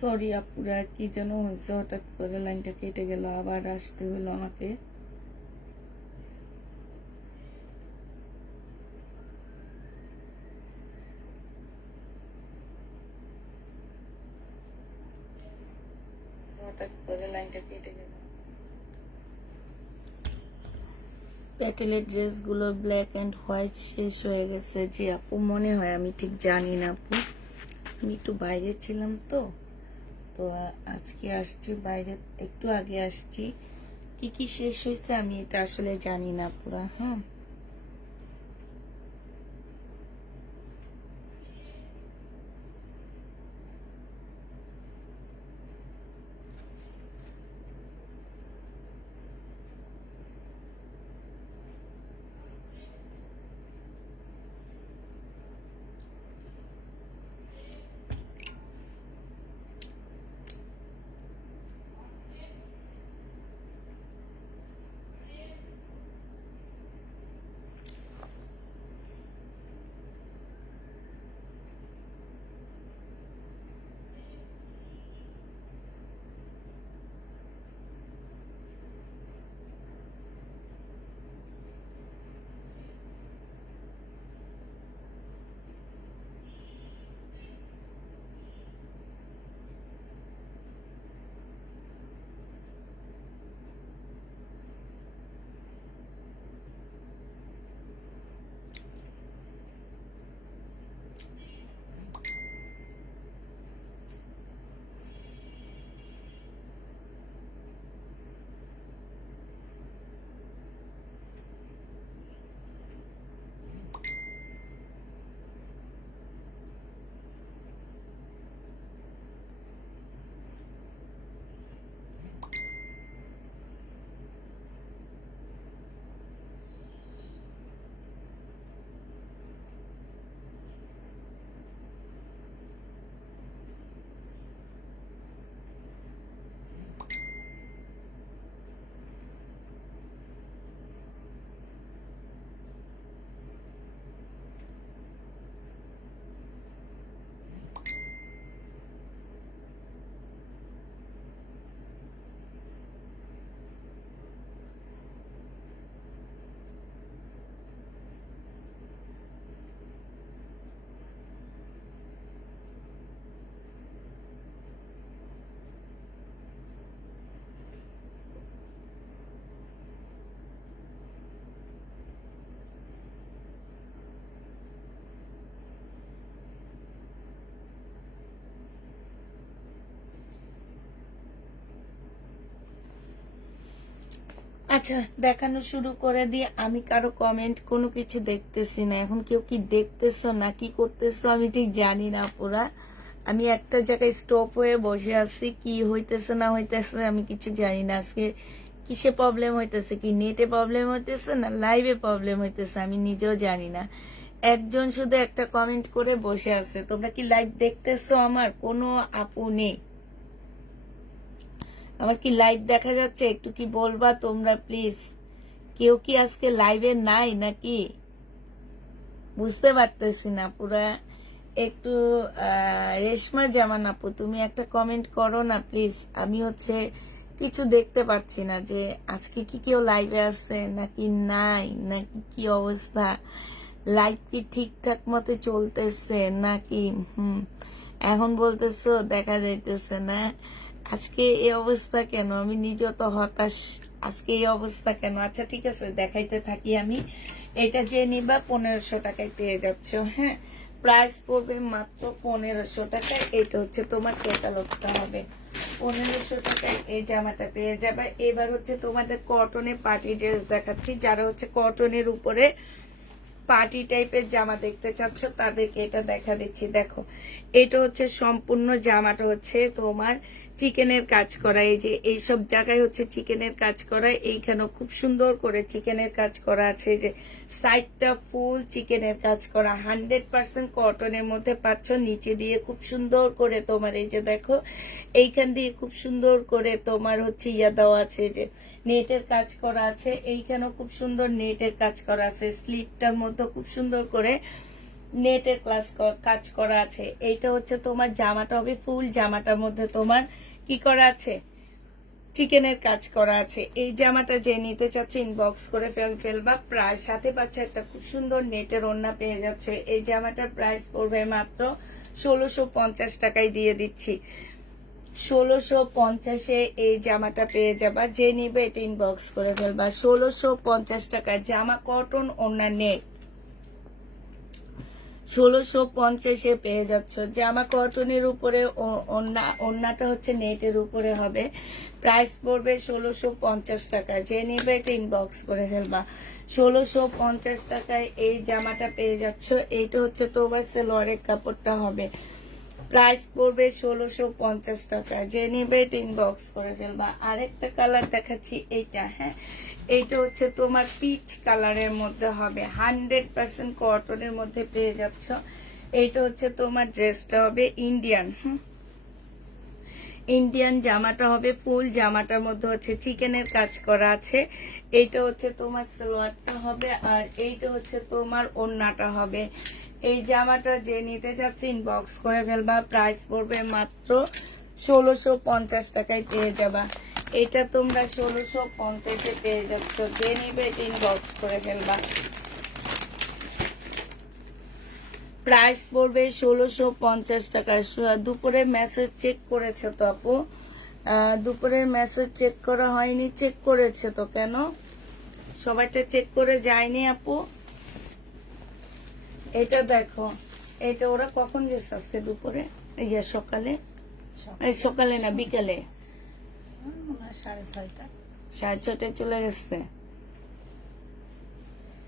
Sorry আপুরা, কি যেন হয়েছে, হঠাৎ করে লাইনটা কেটে গেল, আবার আসতে হলো আমাকে। হঠাৎ করে লাইনটা কেটে গেল। প্যাটেলের ড্রেসগুলো ব্ল্যাক অ্যান্ড হোয়াইট শেষ হয়ে গেছে। যে আপু মনে হয়, আমি ঠিক জানি না আপু, আমি একটু বাইরে ছিলাম তো তো আজকে আসছি বাইরে, একটু আগে আসছি। কি কি শেষ হয়েছে আমি এটা আসলে জানি না পুরা। হ্যাঁ, আচ্ছা, দেখানো শুরু করে দিয়ে আমি কারো কমেন্ট কোনো কিছু দেখতেছি না। এখন কেউ কি দেখতেছো না কি করতেছো আমি ঠিক জানি না পুরা। আমি একটা জায়গায় স্টপ হয়ে বসে আছি, কি হইতেছে না হইতেছে আমি কিছু জানি না। আজকে কিসে প্রবলেম হইতেছে, কি নেটে প্রবলেম হইতেছে না লাইভে প্রবলেম হইতেছে আমি নিজেও জানি না। একজন শুধু একটা কমেন্ট করে বসে আছে। তোমরা কি লাইভ দেখতেছো? আমার কোনো আপু নেই। আমার কি লাইভ দেখা যাচ্ছে? একটু কি বলবা তোমরা প্লিজ? কেউ কি আজকে লাইভে নাই নাকি? বুঝতে পারতেছি না পুরা। একটু রেশমা জামান আপু, তুমি একটা কমেন্ট করো না প্লিজ। আমি কিছু দেখতে পাচ্ছি না যে আজকে কি কেউ লাইভে আছে নাকি নাই, নাকি কি অবস্থা, লাইভ কি ঠিকঠাক মতো চলতেছে নাকি? এখন বলতেছো দেখা যাইতেছে না। আজকে এই অবস্থা কেন? আমি নিজেও তো হতাশ। আজকে এই অবস্থা কেন? আচ্ছা ঠিক আছে, দেখাইতে থাকি আমি। এটা যে নিবা 1500 টাকায় পেয়ে যাচ্ছ। হ্যাঁ, প্রাইস পড়বে মাত্র 1500 টাকায়। এটা তোমার ক্যাটালগটা হবে। 1500 টাকায় এই জামাটা পেয়ে যাবে। এবার তোমাদের কটনের পার্টি ড্রেস দেখাচ্ছি। যারা কটনের উপরে পার্টি টাইপের জামা দেখতে চাচ্ছ তাদেরকে এটা দেখা দিচ্ছি। দেখো, এটা সম্পূর্ণ জামাটা তোমার চিকেনের কাজ করা। এই যে এইসব জায়গায় চিকেনের কাজ করা। এইখানেও খুব সুন্দর করে চিকেনের কাজ করা আছে। যে সাইডটা ফুল চিকেনের কাজ করা, 100% কটনের মধ্যে পাচ্ছ। নিচে দিয়ে খুব সুন্দর করে তোমার এই যে দেখো, এইখান দিয়ে খুব সুন্দর করে তোমার ইয়া দেওয়া আছে, যে নেটের কাজ করা আছে। এইখানেও খুব সুন্দর নেটের কাজ করা আছে। স্লিপটার মধ্যে খুব সুন্দর করে নেটের কাজ করা আছে। এইটা হচ্ছে তোমার জামাটা হবে ফুল জামাটার মধ্যে তোমার কি করা আছে, চিকেনের কাজ করা আছে। এই জামাটা যে নিতে চাচ্ছে ইনবক্স করে ফেলবা। প্রায় সাথে পাচ্ছে একটা খুব সুন্দর নেটের ওড়না পেয়ে যাচ্ছে। এই জামাটার প্রাইস পড়বে মাত্র 1650 টাকায় দিয়ে দিচ্ছি। 1650-এ এই জামাটা পেয়ে যাবা। যে নিবে এটা ইনবক্স করে ফেলবা। 1650 টাকায় জামা, কটন, ওড়না, নেট 1650-এ পেয়ে যাচ্ছ। জামা কটনের উপরে, ওড়নাটা হচ্ছে নেটের উপরে হবে। প্রাইস পড়বে 1650 টাকা। যে নিবে এটা ইনবক্স করে ফেলবা। 1650 টাকায় এই জামাটা পেয়ে যাচ্ছ। এইটা হচ্ছে তোমার সালোয়ারের কাপড়টা হবে। প্রাইস পড়বে 1650 টাকা। যে নিবে এটা ইনবক্স করে ফেলবা। আরেকটা কালার দেখাচ্ছি, এইটা। হ্যাঁ, এইটা হচ্ছে তোমার পিচ কালারের মধ্যে হবে, 100% কটনের মধ্যে পেয়ে যাচ্ছ। এইটা হচ্ছে তোমার ড্রেসটা হবে ইন্ডিয়ান। ইন্ডিয়ান জামাটা হবে ফুল জামাটার মধ্যে হচ্ছে চিকেনের কাজ করা আছে। এইটা হচ্ছে তোমার সালোয়ারটা হবে, আর এইটা হচ্ছে তোমার ওড়নাটা হবে। এই জামাটা যে নিতে যাচ্ছে ইনবক্স করে ফেলবা। প্রাইস পড়বে মাত্র 1650 টাকায় পেয়ে যাবা। এটা তোমরা 1650-এ পেয়ে যাচ্ছ। যে নিবে এটা ইনবক্স করে ফেলবা। প্রাইস পড়বে 1650 টাকা। দুপুরের মেসেজ চেক করেছে তো আপু? দুপুরের মেসেজ চেক করা হয়নি? চেক করেছে তো, কেন সবাইটা চেক করে যায়নি আপু? এটা দেখো, এটা ওরা কখন গেছে আজকে দুপুরে? এই যে সকালে, সকালে না বিকালে 6:30 চলে গেছে।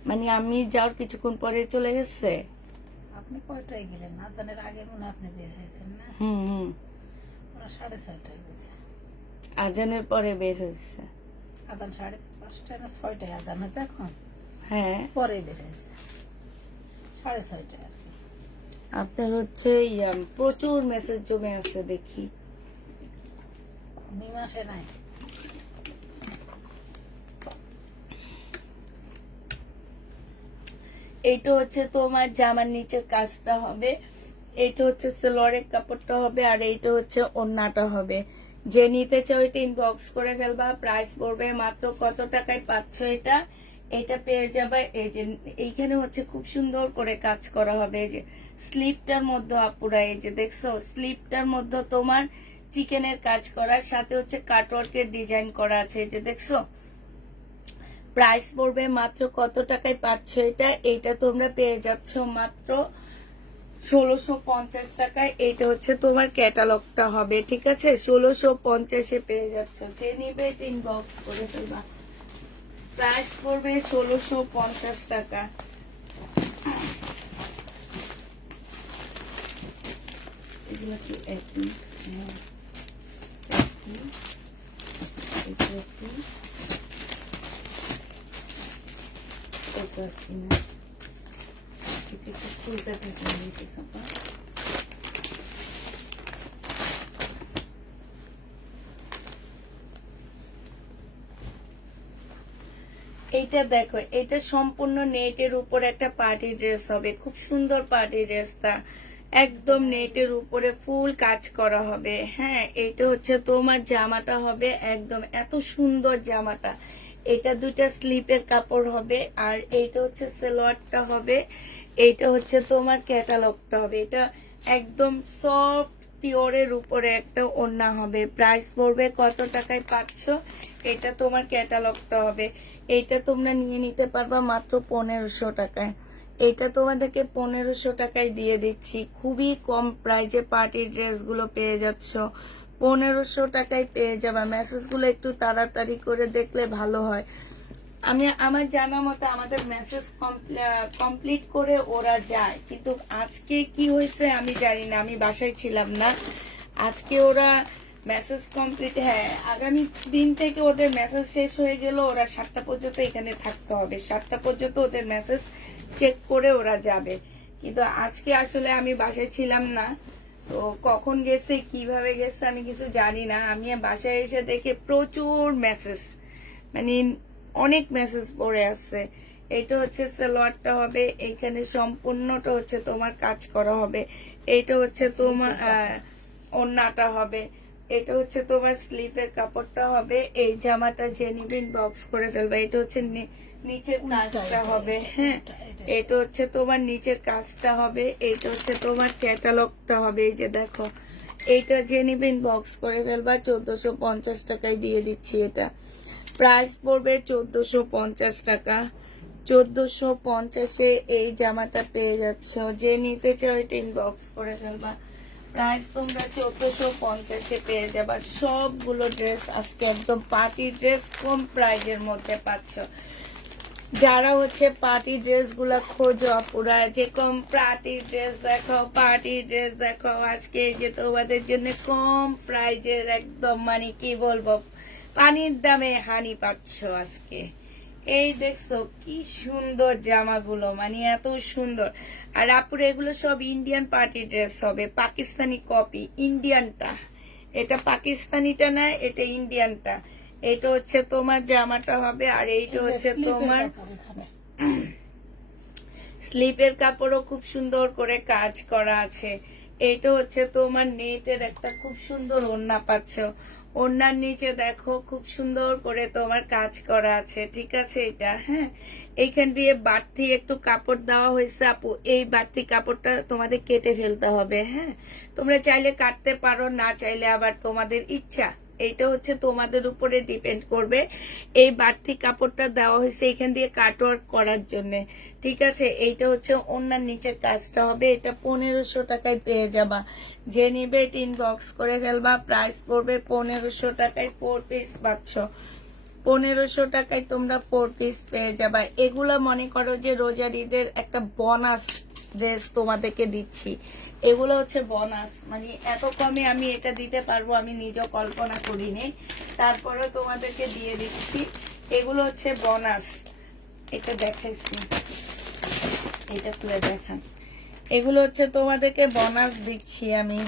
মানে আমি যাওয়ার কিছুক্ষণ পরে চলে গেছে। আপনি কয়টায় গেলেন? আজানের আগে মনে হয় আপনি বের হয়েছেন না? ওরা 6:30 গেছে। আজানের পরে বের হয়েছে। আজান 5:30 না 6টায় আজান হয়েছে এখন? হ্যাঁ, পরে বের হয়েছে 6:30 আর কি। আপনার হচ্ছে প্রচুর মেসেজ জমে আছে দেখি। মাসে নাই। এইটা হচ্ছে তোমার জামার নিচের কাজটা হবে। এইটা হচ্ছে সালোয়ারের কাপড়টা হবে, আর এইটা হচ্ছে ওড়নাটা হবে। যে নিতে চাও এটা ইনবক্স করে ফেলবা। প্রাইস পড়বে মাত্র কত টাকায় পাচ্ছ এটা? এটা পেয়ে যাবে। এই যে এইখানে হচ্ছে খুব সুন্দর করে কাজ করা হবে। এই যে স্লিপটার মধ্যে আপুরা, এই যে দেখছো স্লিপটার মধ্যে তোমার চিকেনের কাজ করার সাথে হচ্ছে কাটওয়ার্কের ডিজাইন করা আছে। এই যে দেখছো। প্রাইস পড়বে মাত্র কত টাকায় পাচ্ছ এটা? এইটা তোমরা পেয়ে যাচ্ছ মাত্র 1650 টাকায়। এইটা হচ্ছে তোমার ক্যাটালগটা হবে, ঠিক আছে? 1650-এ পেয়ে যাচ্ছ। যে নিবে এটা ইনবক্স করে ফেলবা। প্রাইস পড়বে 1650 টাকা। এগুলো কি একই? ফুলটা এইটা দেখো, এটা সম্পূর্ণ নেটের উপর একটা পার্টি ড্রেস হবে। খুব সুন্দর পার্টি ড্রেসটা, একদম নেটের উপরে ফুল কাজ করা হবে। হ্যাঁ, এইটা হচ্ছে তোমার জামাটা হবে, একদম এত সুন্দর জামাটা। এটা দুইটা স্লিপের কাপড় হবে, আর এইটা হচ্ছে সালোয়ারটা হবে। এইটা হচ্ছে তোমার ক্যাটালগটা হবে। এটা একদম সফট পিওরের উপরে একটা ওড়না হবে। প্রাইস পড়বে কত টাকায় পাচ্ছ? এটা তোমার ক্যাটালগটা হবে। এইটা তোমরা নিয়ে নিতে পারবা মাত্র 1500 টাকায়। এটা তোমাদেরকে 1500 টাকায় দিয়ে দিচ্ছি। খুবই কম প্রাইজে পার্টির ড্রেসগুলো পেয়ে যাচ্ছ। 1500 টাকায় পেয়ে যাবা। মেসেজগুলো একটু তাড়াতাড়ি করে দেখলে ভালো হয়। আমি আমার জানা মতে আমাদের মেসেজ কমপ্লিট করে ওরা যায়, কিন্তু আজকে কি হয়েছে আমি জানি না, আমি বাসায় ছিলাম না আজকে। ওরা মেসেজ কমপ্লিট, হ্যাঁ আগামী দিন থেকে ওদের মেসেজ শেষ হয়ে গেল। ওরা 7টা পর্যন্ত এখানে থাকতে হবে। 7টা পর্যন্ত ওদের মেসেজ চেক করে ওরা যাবে, কিন্তু আজকে আসলে আমি বাসায় ছিলাম না। তো কখন গেছে কিভাবে গেছে আমি কিছু জানি না। আমি বাসায় এসে দেখে প্রচুর মেসেজ, মানে অনেক মেসেজ পড়ে আছে। এটা হচ্ছে সালোয়ারটা হবে, এইখানে সম্পূর্ণটা হচ্ছে তোমার কাজ করা হবে। এইটা হচ্ছে তোমার ওড়নাটা হবে, এটা হচ্ছে তোমার স্লিপের কাপড়টা হবে। এই জামাটা যে নিবেন বক্স করে ফেলবে। এটা হচ্ছে নিচের কাজটা হবে, হ্যাঁ এটা হচ্ছে তোমার নিচের কাজটা হবে। এইটা হচ্ছে তোমার ক্যাটালগটা হবে। এই যে দেখো, এইটা যে নিবেন বক্স করে ফেলবা। 1450 টাকায় দিয়ে দিচ্ছি। এটা প্রাইস পড়বে 1450 টাকা। 1450-এ এই জামাটা পেয়ে যাচ্ছ। যে নিতে চাও এটা ইনবক্স করে ফেলবা। প্রাইস তোমরা 1450-এ পেয়ে যাবা। সবগুলো ড্রেস আজকে একদম পার্টি ড্রেস কম প্রাইজের মধ্যে পাচ্ছ। যারা হচ্ছে পার্টি ড্রেস গুলা খোঁজো পুরা যে কম পার্টি ড্রেস দেখো, পার্টি ড্রেস দেখো, আজকে এই যে তোমাদের জন্য কম প্রাইজের একদম মানে কি বলবো পানির দামে হানি পাচ্ছ আজকে। এই দেখছো কি সুন্দর জামাগুলো, মানে এত সুন্দর। আর আপুর এগুলো সব ইন্ডিয়ান পার্টি ড্রেস হবে, পাকিস্তানি কপি। ইন্ডিয়ানটা এটা পাকিস্তানিটা না, এটা ইন্ডিয়ানটা। এটা হচ্ছে তোমার জামাটা হবে, আর এইটা হচ্ছে তোমার স্লিপের কাপড়ও খুব সুন্দর করে কাজ করা আছে। এইটা হচ্ছে তোমার নেটের একটা খুব সুন্দর ওড়না পাচ্ছ। ওড়নার নিচে দেখো খুব সুন্দর করে তোমার কাজ করা আছে, ঠিক আছে এটা, হ্যাঁ এইখান দিয়ে বাড়তি একটু কাপড় দেওয়া হয়েছে আপু। এই বাড়তি কাপড়টা তোমাদের কেটে ফেলতে হবে, হ্যাঁ তোমরা চাইলে কাটতে পারো, না চাইলে আবার তোমাদের ইচ্ছা। এইটা হচ্ছে তোমাদের উপরে ডিপেন্ড করবে। এই বাড়তি কাপড়টা দেওয়া হয়েছে এখান দিয়ে কাটওয়ার্ক করার জন্য, ঠিক আছে। এইটা হচ্ছে ওনার নিচের কাজটা হবে। এটা 1500 টাকায় পেয়ে যাবা। যে নিবে এটা ইনবক্স করে ফেলবা। প্রাইস পড়বে 1500 টাকায়। 4 পিস পাচ্ছ। 1500 টাকায় তোমরা 4 পিস পেয়ে যাবা। এগুলা মনে করো যে রোজার ঈদের একটা বোনাস ড্রেস তোমাদেরকে দিচ্ছি। এগুলো হচ্ছে বোনাস, মানে এত কমে আমি এটা দিতে পারবো আমি নিজেও কল্পনা করিনি, তারপরে তোমাদেরকে দিয়ে দিচ্ছি। এগুলো হচ্ছে বোনাস। এটা দেখাইছি, এটা তুলে দেখান। এগুলো হচ্ছে তোমাদেরকে বোনাস দিচ্ছি আমি,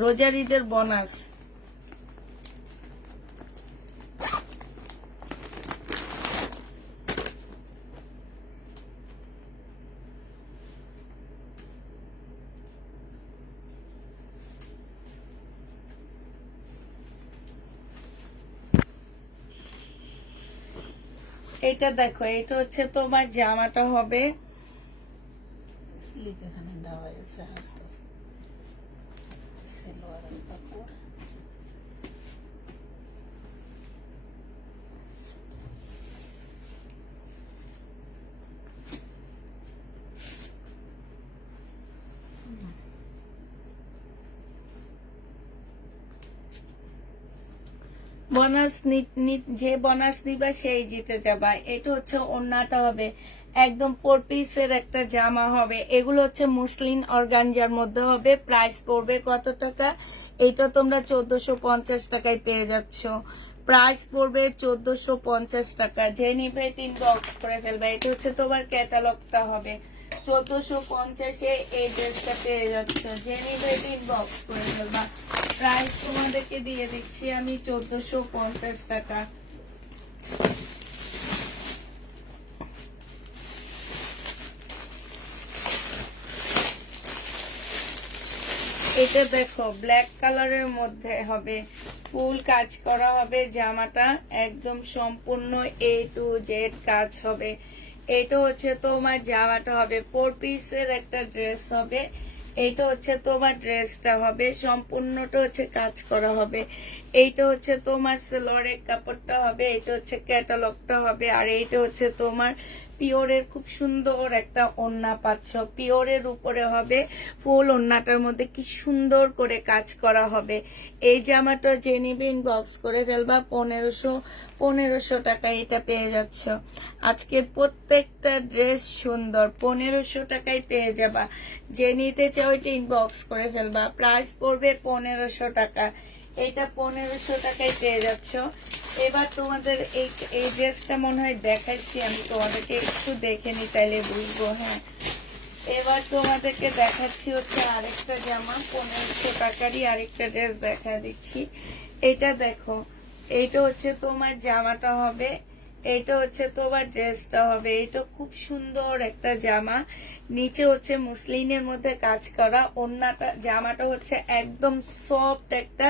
রোজার ঈদের বোনাস। এটা দেখো, এটা হচ্ছে তোমার জামাটা হবে। স্লিপ এখানে দেওয়া আছে, সালোয়ারের কাপড়। বোনাস যে বোনাস নিবা সেই জিতে যাবা। এটা হচ্ছে ওড়নাটা হবে, একদম 4 পিসের একটা জামা হবে। এগুলো হচ্ছে মুসলিম অর্গানজার মধ্যে হবে। প্রাইস পড়বে কত টাকা? এটা তোমরা 1450 টাকায় পেয়ে যাচ্ছ। প্রাইস পড়বে 1450 টাকা। যে নিবে ইনবক্স করে ফেলবে। এটা হচ্ছে তোমার ক্যাটালগটা হবে। 1450-এ এই ড্রেসটা পেয়ে যাচ্ছ। যে নিবে ইনবক্স করে ফেলবা। প্রাইস তোমাদেরকে দিয়ে দিচ্ছি আমি 1450 টাকা। এটা দেখো ব্ল্যাক কালারের মধ্যে হবে, ফুল কাজ করা হবে। জামাটা একদম সম্পূর্ণ A to Z কাজ হবে। এটা হচ্ছে তোমার জামাটা হবে, 4 পিসের একটা ড্রেস হবে। এইটা হচ্ছে তোমার ড্রেসটা হবে, সম্পূর্ণটা হচ্ছে কাজ করা হবে। এইটা হচ্ছে তোমার সালোয়ারের কাপড়টা হবে। এটা হচ্ছে ক্যাটালগটা হবে। আর এইটা হচ্ছে তোমার পিওরের খুব সুন্দর একটা ওড়না পাচ্ছ। পিওরের উপরে হবে, ফুল ওড়নাটার মধ্যে কি সুন্দর করে কাজ করা হবে। এই জামাটা যে নিবে ইনবক্স করে ফেলবা। 1500 টাকা এটা পেয়ে যাচ্ছ। আজকের প্রত্যেকটা ড্রেস সুন্দর, 1500 টাকায় পেয়ে যাবা। যে নিতে চাও এটা ইনবক্স করে ফেলবা। প্রাইস পড়বে 1500 টাকা। এটা 1500 টাকায় পেয়ে যাচ্ছ। এবার তোমাদের এই ড্রেসটা মনে হয় দেখাইছি আমি, তোমাদেরকে একটু দেখে নি তাইলে বুঝবো। হ্যাঁ এবার তোমাদেরকে দেখাচ্ছি হচ্ছে আরেকটা জামা, 1500 টাকারই আরেকটা ড্রেস দেখা দিচ্ছি। এটা দেখো, এইটা হচ্ছে তোমার জামাটা হবে। এইটা হচ্ছে তোমার ড্রেসটা হবে। এটা খুব সুন্দর একটা জামা, নিচে হচ্ছে মুসলিনের মধ্যে কাজ করা, ওড়নাটা জামাটা হচ্ছে একদম সফট একটা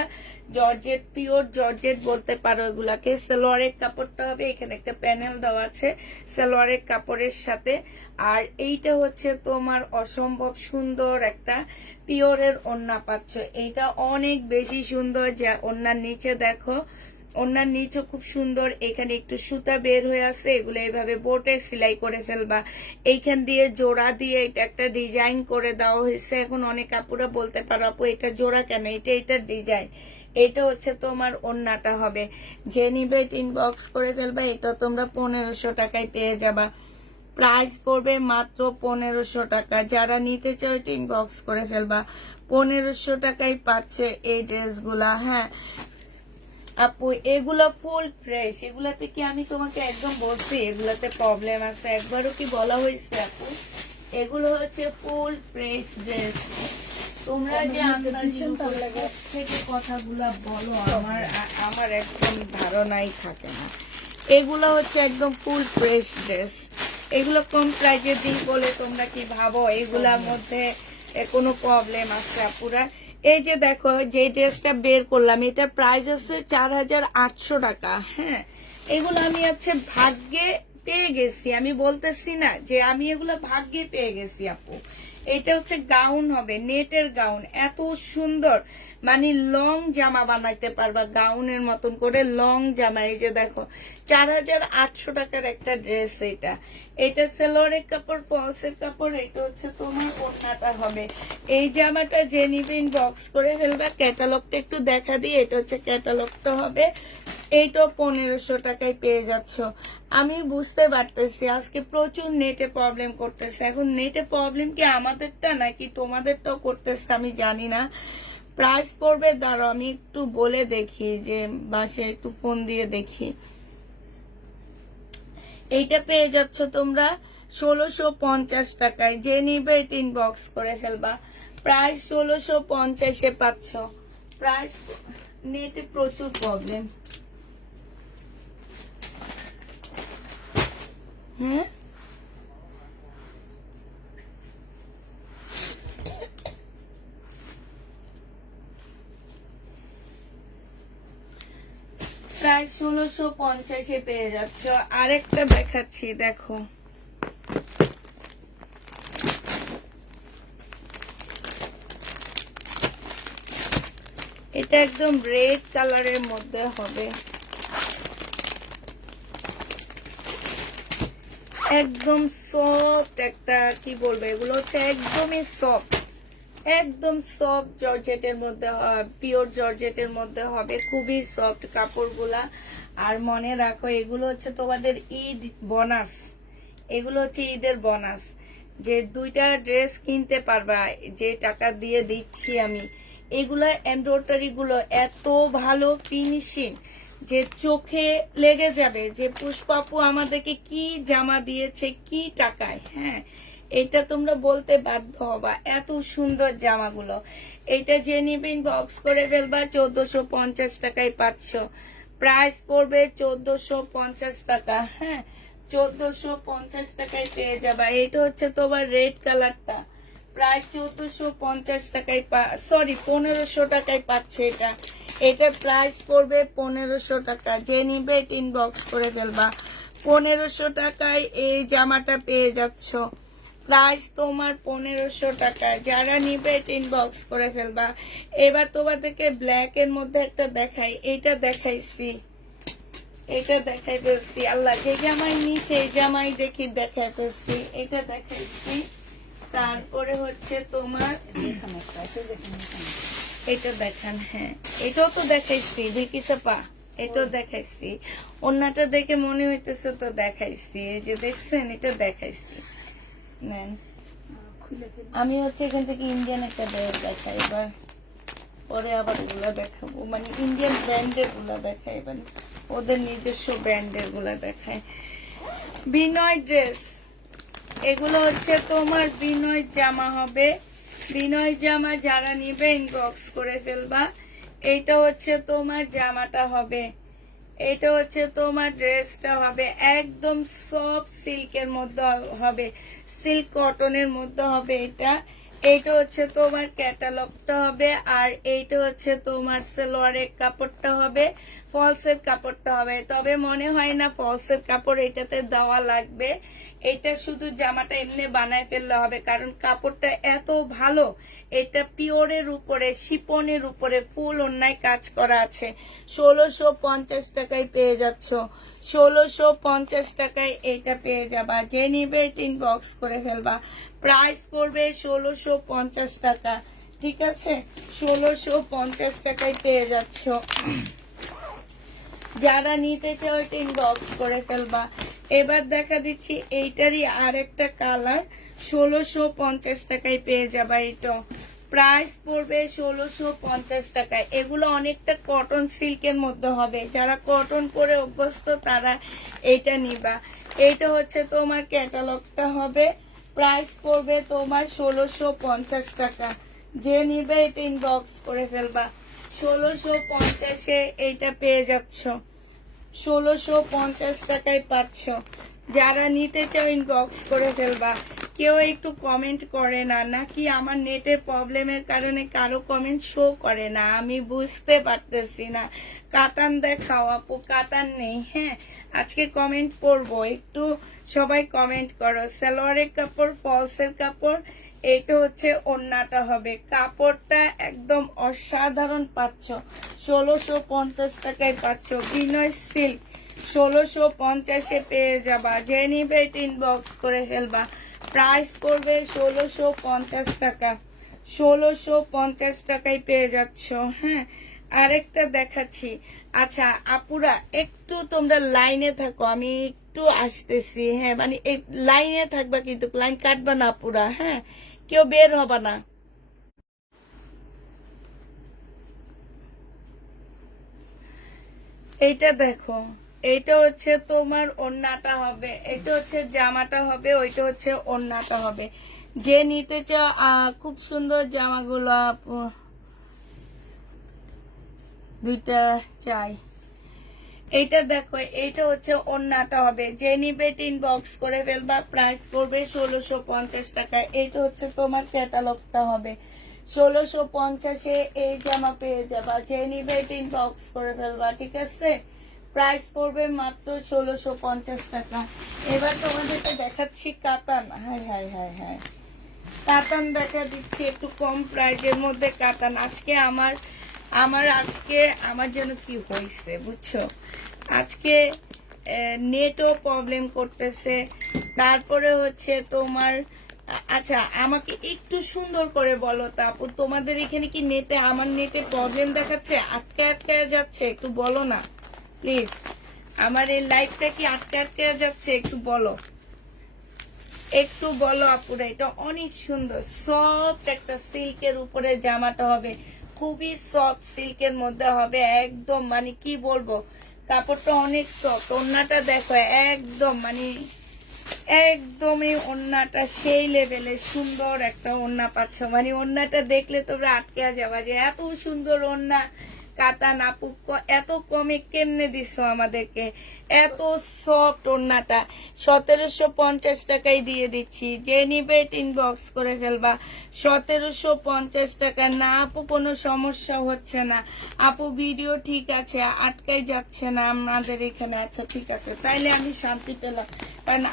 জর্জেট, পিওর জর্জেট বলতে পারো এগুলাকে। সালোয়ারের কাপড়টা হবে, এখানে একটা প্যানেল দেওয়া আছে সালোয়ারের কাপড়ের সাথে। আর এইটা হচ্ছে তোমার অসম্ভব সুন্দর একটা পিওরের ওড়না পাচ্ছ। এইটা অনেক বেশি সুন্দর, যা ওড়নার নিচে দেখো, ওনার নিচে খুব সুন্দর, এখানে একটু সুতা বের হয়ে আছে, এগুলো এইভাবে বোটে সেলাই করে ফেলবা। এইখান দিয়ে জোড়া দিয়ে এটা একটা ডিজাইন করে দেওয়া হয়েছে। এখন অনেক আপুরা বলতে পারো আপু এটা জোড়া কেন, এটা ডিজাইন। এটা হচ্ছে তোমার ওন্নাটা হবে, যে নিবে ইনবক্স করে ফেলবা। এটা তোমরা 1500 টাকায় পেয়ে যাবা, প্রাইস পড়বে মাত্র 1500 টাকা। যারা নিতে চাও ইনবক্স করে ফেলবা, 1500 টাকায় পাচ্ছে এই ড্রেসগুলা। হ্যাঁ আপু এগুলা ফুল ফ্রেশ, এগুলাতে কি আমি তোমাকে একদম বলছি এগুলাতে প্রবলেম আছে? একবারও কি বলা হয়েছে আপু? এগুলো হচ্ছে ফুল ফ্রেশ ড্রেস। তোমরা যে থেকে কথাগুলা বলো আমার একদম ধারণাই থাকে না। এগুলো হচ্ছে একদম ফুল ফ্রেশ ড্রেস। এগুলো কম প্রাইজে দিই বলে তোমরা কি ভাবো এগুলার মধ্যে কোনো প্রবলেম আছে আপুরা? এই যে দেখো যে ড্রেসটা বের করলাম, এটা প্রাইস আছে 4800 টাকা। হ্যাঁ এগুলো আমি হচ্ছে ভাগ্যে পেয়ে গেছি, আমি বলতেছি না যে আমি এগুলো ভাগ্যে পেয়ে গেছি আপু। এটা হচ্ছে গাউন হবে, নেটের গাউন, এত সুন্দর, মানে লং জামা বানাইতে পারবা গাউনের মতন করে লং জামা। এই যে দেখো 4800 টাকার একটা ড্রেস। এটা সালোয়ারের কাপড়, ফলসের কাপড়। এটা হচ্ছে তোমার ওড়নাটা হবে। এই জামাটা যে নিবে ইনবক্স করে ফেলবা। ক্যাটালগটা একটু দেখা দিই, এটা হচ্ছে ক্যাটালগটা হবে। এইটাও 1500 টাকায় পেয়ে যাচ্ছ। আমি বুঝতে পারতেছি আজকে প্রচুর নেটে প্রবলেম করতেছে। এখন নেটে প্রবলেম কি আমাদেরটা নাকি তোমাদেরটাও করতেছে আমি জানি না। প্রাইস পড়বে, দাঁড়াও আমি একটু বলে দেখি, যে বাসে একটু ফোন দিয়ে দেখি। এইটা পেয়ে যাচ্ছ তোমরা 1650 টাকায়। যে নিবে এটা ইনবক্স করে ফেলবা। প্রাইস 1650-এ পাচ্ছ। প্রাইস নেটে প্রচুর প্রবলেম। হ্যাঁ প্রায় 1650-এ পেয়ে যাচ্ছ। আরেকটা দেখাচ্ছি দেখো, এটা একদম রেড কালারের মধ্যে হবে, একদম সফট একটা, কি বলবো এগুলো হচ্ছে একদমই সফট, একদম সফট জর্জেটের মধ্যে, পিওর জর্জেটের মধ্যে হবে, খুবই সফট কাপড়গুলা। আর মনে রাখো এগুলো হচ্ছে তোমাদের ঈদ বোনাস, এগুলো হচ্ছে ঈদের বোনাস, যে 2টা ড্রেস কিনতে পারবা যে টাকা দিয়ে দিচ্ছি আমি। এগুলা এমব্রয়ডারি গুলো এত ভালো ফিনিশিং যে চোখে লেগে যাবে যে পুষ্পাপু আমাদেরকে কি জামা দিয়েছে কি টাকায়। হ্যাঁ এটা তোমরা বলতে বাধ্য হবা, এত সুন্দর জামাগুলো। এটা যে নিবে ইনবক্স করে ফেলবা, 1450 টাকায় পাচ্ছ। প্রাইস পড়বে 1450 টাকা। হ্যাঁ 1450 টাকায় পেয়ে যাবা। এটা হচ্ছে তোমার রেড কালারটা, প্রায় 1450 টাকায়, সরি 1500 টাকায় পাচ্ছে এটা। এটার প্রাইস পড়বে 1500 টাকা। যে নিবে এটা ইনবক্স করে ফেলবা। 1500 টাকায় এই জামাটা পেয়ে যাচ্ছ। প্রাইস তোমার 1500 টাকা। যারা নিবে এটা ইনবক্স করে ফেলবা। এবার তোমাদেরকে ব্ল্যাক এর মধ্যে একটা দেখাই, এটা দেখাইছি, এটা দেখাই ফেলছি। আল্লাহ যে জামাই নি সেই জামাই দেখি দেখাই ফেলছি, এটা দেখাইছি। তারপরে হচ্ছে তোমার এটা দেখান, হ্যাঁ এটাও তো দেখাইছি, ভিকি সাপা এটাও দেখাইছি। ওন্নাটা দেখে মনে হইতেছে তো দেখাইছি, এই যে দেখছেন এটা দেখাইছি। নেন আমি হচ্ছে এখান থেকে ইন্ডিয়ান একটা ড্রেস দেখাই, এবার পরে আবার এগুলা দেখাবো, মানে ইন্ডিয়ান ব্র্যান্ডের গুলা দেখাই, এবার ওদের নিজস্ব ব্র্যান্ডের গুলা দেখায়। বিনয় ড্রেস, এগুলো হচ্ছে তোমার বিনয় জামা হবে। বিনয় জামা যারা নিবে ইনবক্স করে ফেলবা। এইটা হচ্ছে তোমার জামাটা হবে, এটা হচ্ছে তোমার ড্রেসটা হবে একদম সফট সিল্কের মধ্যে হবে, সিল্ক কটনের মধ্যে হবে এটা। এইটা হচ্ছে তোমার ক্যাটালগটা হবে, আর এইটা হচ্ছে তোমার সালোয়ারের কাপড়টা হবে, ফলসের কাপড়টা হবে। তবে মনে হয় না ফলসের কাপড় এটাতে দেওয়া লাগবে, এটা শুধু জামাটা এমনি বানায় ফেললে হবে, কারণ কাপড়টা এত ভালো। এটা পিওরের উপরে, শিপনের উপরে ফুল অন্যায় কাজ করা আছে। 1650 টাকায় পেয়ে যাচ্ছ, 1650 টাকায় এটা পেয়ে যাবা। যে নিবে এটা ইনবক্স করে ফেলবা। প্রাইস পড়বে 1650 টাকা, ঠিক আছে? 1650 টাকায় পেয়ে যাচ্ছ। যারা নিতে চাও এটা ইনবক্স করে ফেলবা। এবার দেখা দিচ্ছি এইটারই আর একটা কালার, 1650 টাকায় পেয়ে যাবা। এটা প্রাইস পড়বে 1650 টাকায়। এগুলো অনেকটা কটন সিল্কের মধ্যে হবে, যারা কটন পরে অভ্যস্ত তারা এটা নিবা। এইটা হচ্ছে তোমার ক্যাটালগটা হবে, প্রাইস পড়বে তোমার 1650 টাকা। যে নিবে এটা ইনবক্স করে ফেলবা। 1650-এ এইটা পেয়ে যাচ্ছ, 1650 টাকায় পাচ্ছ। যারা নিতে চাও ইনবক্স করে ফেলবা। কেউ একটু কমেন্ট করে না, নাকি আমার নেটের প্রবলেমের কারণে কারো কমেন্ট শো করে না, আমি বুঝতে পারতেছি না। কাতান দেখাও আপু, কাতান নেই। হ্যাঁ, আজকে কমেন্ট পড়বো, একটু সবাই কমেন্ট করো। সালোয়ারের কাপড়, ফলসের কাপড়, এইটা হচ্ছে ওড়নাটা হবে। কাপড়টা একদম অসাধারণ পাচ্ছ, 1650 টাকায় পাচ্ছ। বিনয় সিল্ক 1650-এ পেয়ে যাবা। যে নিবে এটা ইনবক্স করে ফেলবা। প্রাইস পড়বে 1650 টাকা, 1650 টাকায় পেয়ে যাচ্ছ। হ্যাঁ, আরেকটা দেখাচ্ছি। আচ্ছা আপুরা একটু তোমরা লাইনে থাকো, আমি একটু আসতেছি। হ্যাঁ, মানে লাইনে থাকবা, কিন্তু লাইন কাটবা না আপুরা। হ্যাঁ, কেউ বের হবা না। এইটা দেখো, এইটা হচ্ছে তোমার ওড়নাটা হবে, এটা হচ্ছে জামাটা হবে, ওইটা হচ্ছে ওড়নাটা হবে। যে নিতে চাও খুব সুন্দর জামাগুলো আপু, দুইটা চাই। এইটা দেখো, এইটা হচ্ছে ওড়নাটা হবে। যে নিবে ইনবক্স করে ফেলবা। প্রাইস পড়বে 1650 টাকা। এইটা হচ্ছে তোমার ক্যাটালগটা হবে, 1650-এ এই জামা পেয়ে যাবা। যে নিবে ইনবক্স করে ফেলবা, ঠিক আছে? প্রাইস পড়বে মাত্র 1650 টাকা। এবার তোমাদেরকে দেখাচ্ছি কাতান। হাই হাই হাই হাই, কাতান দেখা দিচ্ছি একটু কম প্রাইজের মধ্যে। কাতান আজকে আমার যেন কি হয়েছে বুঝছো, আজকে নেটও প্রবলেম করতেছে। তারপরে হচ্ছে তোমার, আচ্ছা আমাকে একটু সুন্দর করে বলো তো আপু, তোমাদের এখানে কি নেটে, আমার নেটে প্রবলেম দেখাচ্ছে, আটকে যাচ্ছে? একটু বলো না প্লিজ। আমার এই লাইভটা কি আটকে যাচ্ছে? একটু বলো, একটু বলো আপুরা। এটা অনেক সুন্দর সফট একটা সিল্কের উপরে জামাটা হবে, খুবই সফট সিল্কের মধ্যে হবে একদম, মানে কি বলবো, কাপড়টা অনেক সফট। ওড়নাটা দেখো একদম, মানে একদমই ওড়নাটা সেই লেভেলে সুন্দর একটা ওড়না পাচ্ছ। মানে ওড়নাটা দেখলে তোমরা আটকে যাবা যে এত সুন্দর ওড়না। কাতান আপু এত কমে কেমনে দিছো আমাদেরকে? এত সফট ওড়নাটা 1750 টাকায় দিয়ে দিচ্ছি। যে নিবে ইনবক্স করে ফেলবা। 1750 টাকা। না আপু কোনো সমস্যা হচ্ছে না আপু, ভিডিও ঠিক আছে, আটকাই যাচ্ছে না আমাদের এখানে। আচ্ছা ঠিক আছে, তাইলে আমি শান্তি পেলাম, কারণ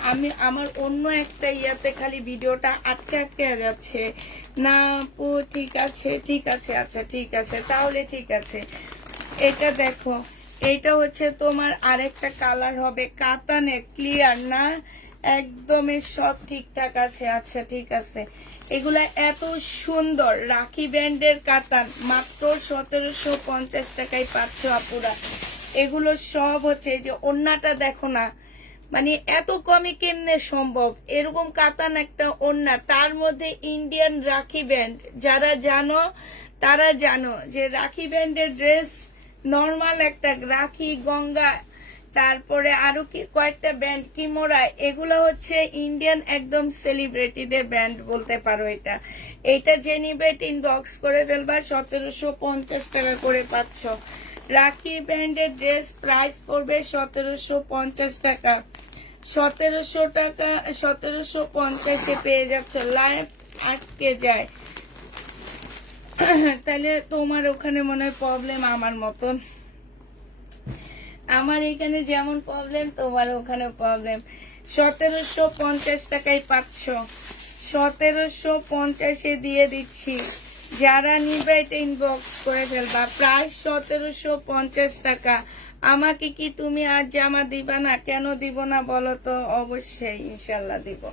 আমার অন্য একটা ইয়াতে খালি ভিডিওটা আটকে যাচ্ছে। না আপু ঠিক আছে, ঠিক আছে, আচ্ছা ঠিক আছে, তাহলে ঠিক আছে। এটা দেখো, এইটা হচ্ছে তোমার আরেকটা কালার হবে। কাতানে ক্লিয়ার না, একদমই সব ঠিকঠাক আছে। আচ্ছা ঠিক আছে, এগুলা এত সুন্দর রাখি ব্র্যান্ডের কাতান, মাত্র 1750 টাকায় পাচ্ছ আপুরা। এগুলো সব হচ্ছে, এই যে ওড়নাটা দেখো না, মানে এত কমে কেমনে সম্ভব? এরকম কাতান একটা ওড়না, তার মধ্যে ইন্ডিয়ান রাখি ব্যান্ড। যারা জানো তারা জানো যে রাখি ব্যান্ডের ড্রেস নর্মাল একটা রাখি, গঙ্গা, তারপরে আরো কি কয়েকটা ব্যান্ড, কিমোরা, এগুলো হচ্ছে ইন্ডিয়ান একদম সেলিব্রিটিদের ব্যান্ড বলতে পারো। এটা যে নিবে ইনবক্স করে ফেলবা। 1750 টাকা করে পাচ্ছ। রাখি ব্র্যান্ডের ড্রেস প্রাইস পড়বে 1750 টাকা। 1700 টাকা, 1750 পেয়ে যাচ্ছে। লাইভ আটকে যায়, তাহলে তোমার ওখানে মনে হয় প্রবলেম আমার মতন। আমার এখানে যেমন প্রবলেম তোমার ওখানে প্রবলেম। 1750 টাকায় পাচ্ছ, 1750 দিয়ে দিচ্ছি। যারা নিবে এটা ইনবক্স করে ফেলবা। প্রাইস 1750 টাকা। আমাকে কি তুমি আর জামা দিবা না? কেন দিব না বলো তো? অবশ্যই ইনশাল্লাহ দিব।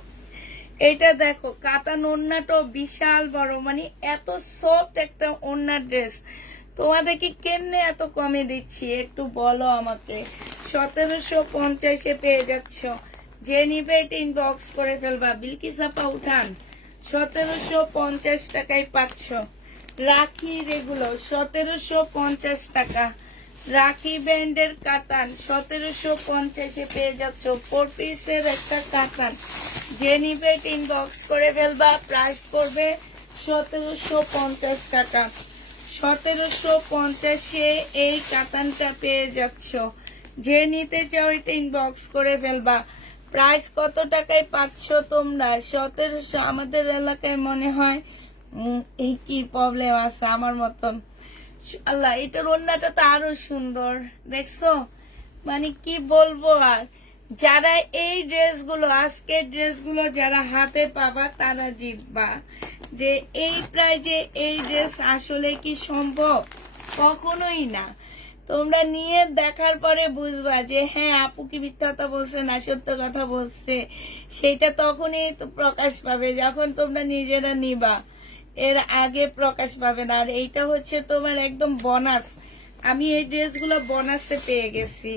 এইটা দেখো, কাতান ওড়নাটাও বিশাল বড়, মানে এত সফট একটা ওড়নার ড্রেস। তোমাদেরকে কেমনে এত কমে দিচ্ছি একটু বলো আমাকে। 1750 পেয়ে যাচ্ছ। যে নিবে এটা ইনবক্স করে ফেলবা। বিলকিস আপা উঠান। 1750 টাকায় পাচ্ছ। রাখি এগুলো 1750 টাকা। রাখি ব্র্যান্ডের কাতান 1750 পেয়ে যাচ্ছ। 4 পিসের একটা কাতান। যে নিবে এটা ইনবক্স করে ফেলবা। প্রাইস পড়বে 1750 টাকা। 1750 এই কাতানটা পেয়ে যাচ্ছ। যে নিতে চাও এটা ইনবক্স করে ফেলবা। প্রাইস কত টাকায় পাচ্ছ তোমরা? 1700। আমাদের এলাকায় মনে হয় এই কি প্রবলেম আছে আমার মতন। আল্লাহ, এটার ওড়নাটা তো আরো সুন্দর, দেখছো? মানে কি বলবো আর। যারা এই ড্রেসগুলো, আজকের ড্রেসগুলো যারা হাতে পাবা তারা জিতবা। যে এই প্রাইজে এই ড্রেস আসলে কি সম্ভব? কখনোই না। তোমরা নিয়ে দেখার পরে বুঝবা যে হ্যাঁ, আপু কি মিথ্যা কথা বলছে না সত্য কথা বলছে। সেটা তখনই তো প্রকাশ পাবে যখন তোমরা নিজেরা নিবা, এর আগে প্রকাশ পাবে না। আর এইটা হচ্ছে তোমার একদম বোনাস। আমি এই ড্রেসগুলো বোনাসে পেয়ে গেছি,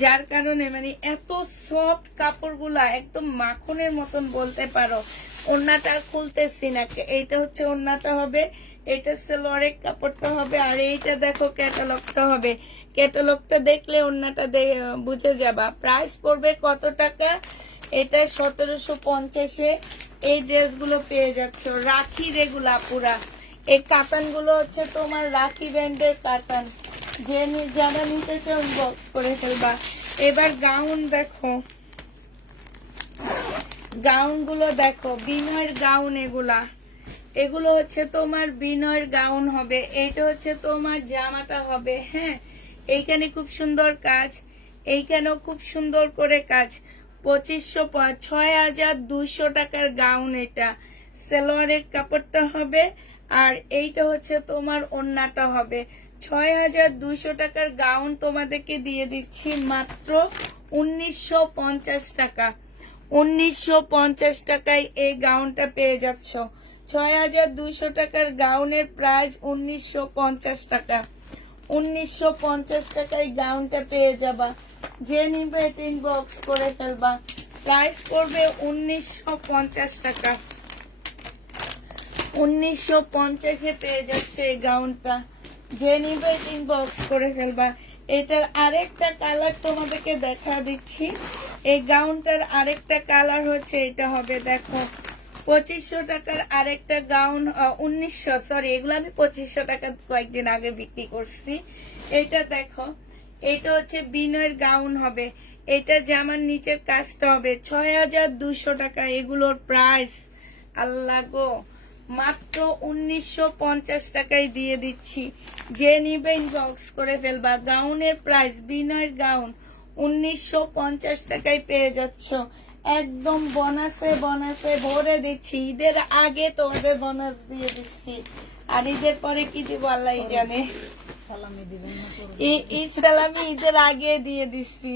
যার কারণে মানে এত সফট কাপড়গুলা একদম মাখনের মতন বলতে পারো। ওড়নাটা খুলতেছি না, এইটা হচ্ছে ওড়নাটা হবে, এটা সালোয়ারের কাপড়টা হবে, আর এইটা দেখো ক্যাটালগটা হবে। ক্যাটালগটা দেখলে ওড়নাটা বুঝে যাবা। প্রাইস পড়বে কত টাকা? এটা 1750 এই ড্রেসগুলো পেয়ে যাচ্ছ। রাখি রেগুলা পুরা। এই কাতানগুলো হচ্ছে তোমার রাখি ব্র্যান্ডের কাতান। যে যারা নিতে চাও বক্স করে ফেলবা। এবার গাউন দেখো, গাউন গুলো দেখো, বিনয়ের গাউন এগুলা। এগুলো হচ্ছে তোমার বিনয়ের গাউন হবে। এইটা হচ্ছে তোমার জামাটা হবে। হ্যাঁ, এইখানে খুব সুন্দর কাজ, এইখানেও খুব সুন্দর করে কাজ। 6200 টাকার গাউন এটা। সালোয়ারের কাপড়টা হবে, আর এইটা হচ্ছে তোমার ওড়নাটা হবে। 6200 টাকার গাউন তোমাদেরকে দিয়ে দিচ্ছি মাত্র 1950 টাকা। 1950 টাকায় এই গাউনটা পেয়ে যাচ্ছ। 6200 টাকার গাউনের প্রাইস 1950 টাকা। 1950 টাকায় গাউনটা পেয়ে যাবা। যে নিবে এটা ইনবক্স করে ফেলবা। প্রাইস পড়বে 1950 টাকা। 1950 পেয়ে যাচ্ছে এই গাউনটা। যে নিবে এটা ইনবক্স করে ফেলবা। এটার আরেকটা কালার তোমাদেরকে দেখা দিচ্ছি। এই গাউনটার আরেকটা কালার হচ্ছে এটা হবে, দেখো 2500 টাকার আরেকটা গাউন। 1900, সরি, এগুলো আমি 2500 টাকা কয়েকদিন আগে বিক্রি করছি। এটা দেখো, এটা হচ্ছে বিনয়ের গাউন হবে। এটা জামার নিচের কাজটা হবে। 6200 টাকা এগুলোর প্রাইস। আল্লাহ গো, মাত্র 1950 টাকায় দিয়ে দিচ্ছি। যে নিবে ইনবক্স করে ফেলবা। গাউনের প্রাইস, বিনয়ের গাউন 1950 টাকায় পেয়ে যাচ্ছ। একদম বোনাসে বোনাসে ভরে দিচ্ছি। ঈদের আগে তোমাদের বোনাস দিয়ে দিচ্ছি, আর ঈদের পরে কি দিব আল্লাহ জানে। ঈদ সালামি ঈদের আগে দিয়ে দিচ্ছি।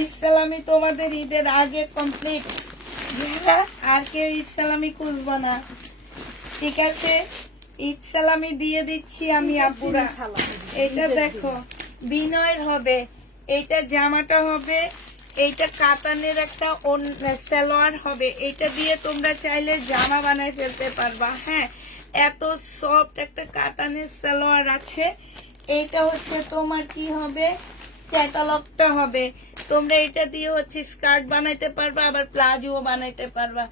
ঈদ সালামি তোমাদের ঈদের আগে কমপ্লিট। আর কেউ ঈদ সালামি খুঁজবো না, ঠিক আছে? ঈদ সালামি দিয়ে দিচ্ছি আমি আপুরা। এটা দেখো, বিনয়ের হবে। এইটা জামাটা হবে, এইটা কাতানের একটা সালোয়ার হবে। এইটা দিয়ে তোমরা চাইলে জামা বানায় ফেলতে পারবা। হ্যাঁ, এত সফট একটা কাতানের সালোয়ার আছে। এইটা হচ্ছে তোমার কি হবে, ক্যাটালগটা হবে। তোমরা এটা দিয়ে হচ্ছে স্কার্ট বানাইতে পারবা, আবার প্লাজো বানাইতে পারবা।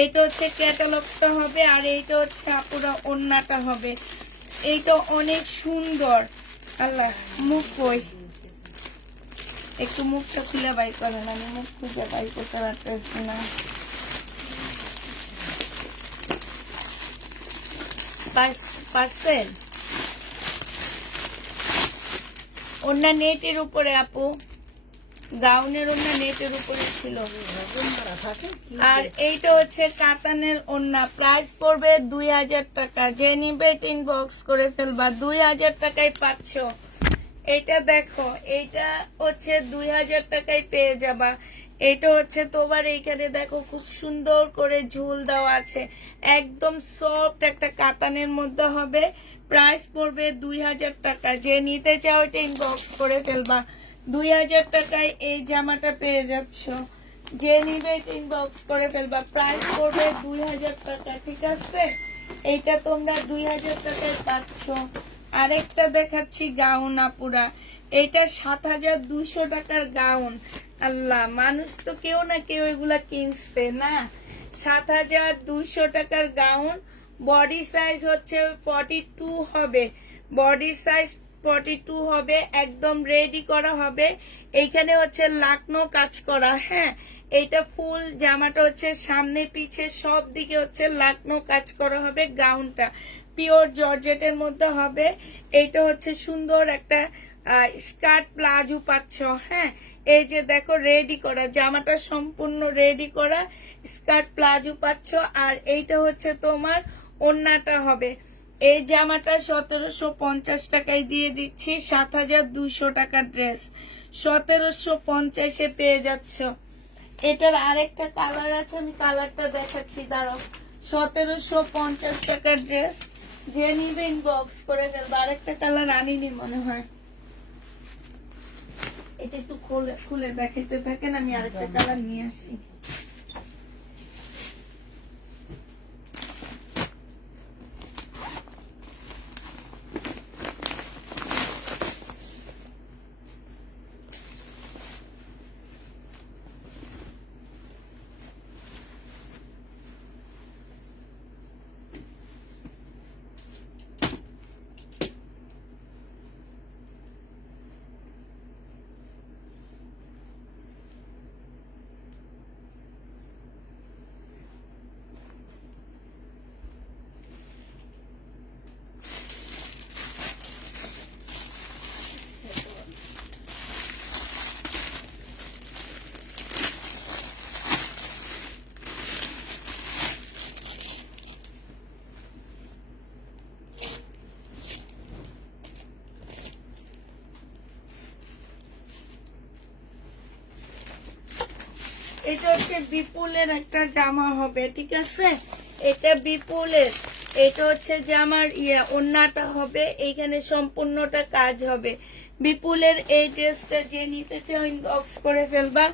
এইটা হচ্ছে ক্যাটালগটা হবে, আর এইটা হচ্ছে আপুরা ওড়নাটা হবে। এইটা অনেক সুন্দর, আল্লাহ মুখ কই, একটু মুখটা খুলে বাই করেন, আমি মুখ খুঁজে বাই করতে পারতেছি না। পারছেন? ওনা নেটের উপরে আপু, গাউনের ওনা নেটের উপরে ছিল। আর এইটা হচ্ছে কাতানের ওনা, প্রাইস পড়বে 2000 টাকা। যে নিবে ইনবক্স করে ফেলবা, 2000 টাকায় পাচ্ছ। এইটা দেখো, এইটা হচ্ছে 2000 টাকায় পেয়ে যাবা। এটা হচ্ছে তোমার এইখানে দেখো খুব সুন্দর করে ঝুল দেওয়া আছে, একদম সফট একটা কাতানের মধ্যে হবে। প্রাইস পড়বে 2000 টাকা। যে নিতে চাও এটা ইনবক্স করে ফেলবা, 2000 টাকায় এই জামাটা পেয়ে যাচ্ছ। যে নিবে এটা ইনবক্স করে ফেলবা, প্রাইস পড়বে 2000 টাকা। ঠিক আছে, এইটা তোমরা 2000 টাকায় পাচ্ছ। আরেকটা দেখাচ্ছি গাউন আপুরা, এইটা 7200 টাকার গাউন। আল্লাহ, মানুষ তো কেউ না কেউ এগুলা কিনছে না। 7200 টাকার গাউন, বডি সাইজ হচ্ছে 42 হবে, বডি সাইজ 42 হবে, একদম রেডি করা হবে। এইখানে হচ্ছে লাকনো কাজ করা। হ্যাঁ, এইটা ফুল জামাটা হচ্ছে সামনে পিছে সব দিকে হচ্ছে লাকনো কাজ করা হবে। গাউনটা পিওর জর্জেটের মধ্যে হবে। এইটা হচ্ছে সুন্দর একটা স্কার্ট প্লাজো পাচ্ছ। হ্যাঁ, এই যে দেখো রেডি করা জামাটা, সম্পূর্ণ রেডি করা স্কার্ট প্লাজো পাচ্ছ। আর এইটা হচ্ছে তোমার ওড়নাটা হবে। এই জামাটা 1750 টাকায় দিয়ে দিচ্ছি, 7200 টাকার ড্রেস 1750-এ পেয়ে যাচ্ছ। এটার আরেকটা কালার আছে, আমি কালারটা দেখাচ্ছি, দাঁড়াও। 1750 টাকার ড্রেস, যে নিবে ইনবক্স করে ফেলবে। আরেকটা কালার আনিনি মনে হয়, এটা একটু খুলে খুলে দেখাইতে থাকেন, আমি আরেকটা কালার নিয়ে আসি। এটা হচ্ছে বিপুলের একটা জামা হবে। ঠিক আছে, এটা বিপুলের, এটা হচ্ছে জামার ওড়নাটা হবে, এইখানে সম্পূর্ণটা কাজ হবে। বিপুলের এই ড্রেসটা যে নিতে চাও ইনবক্স করে ফেলবা।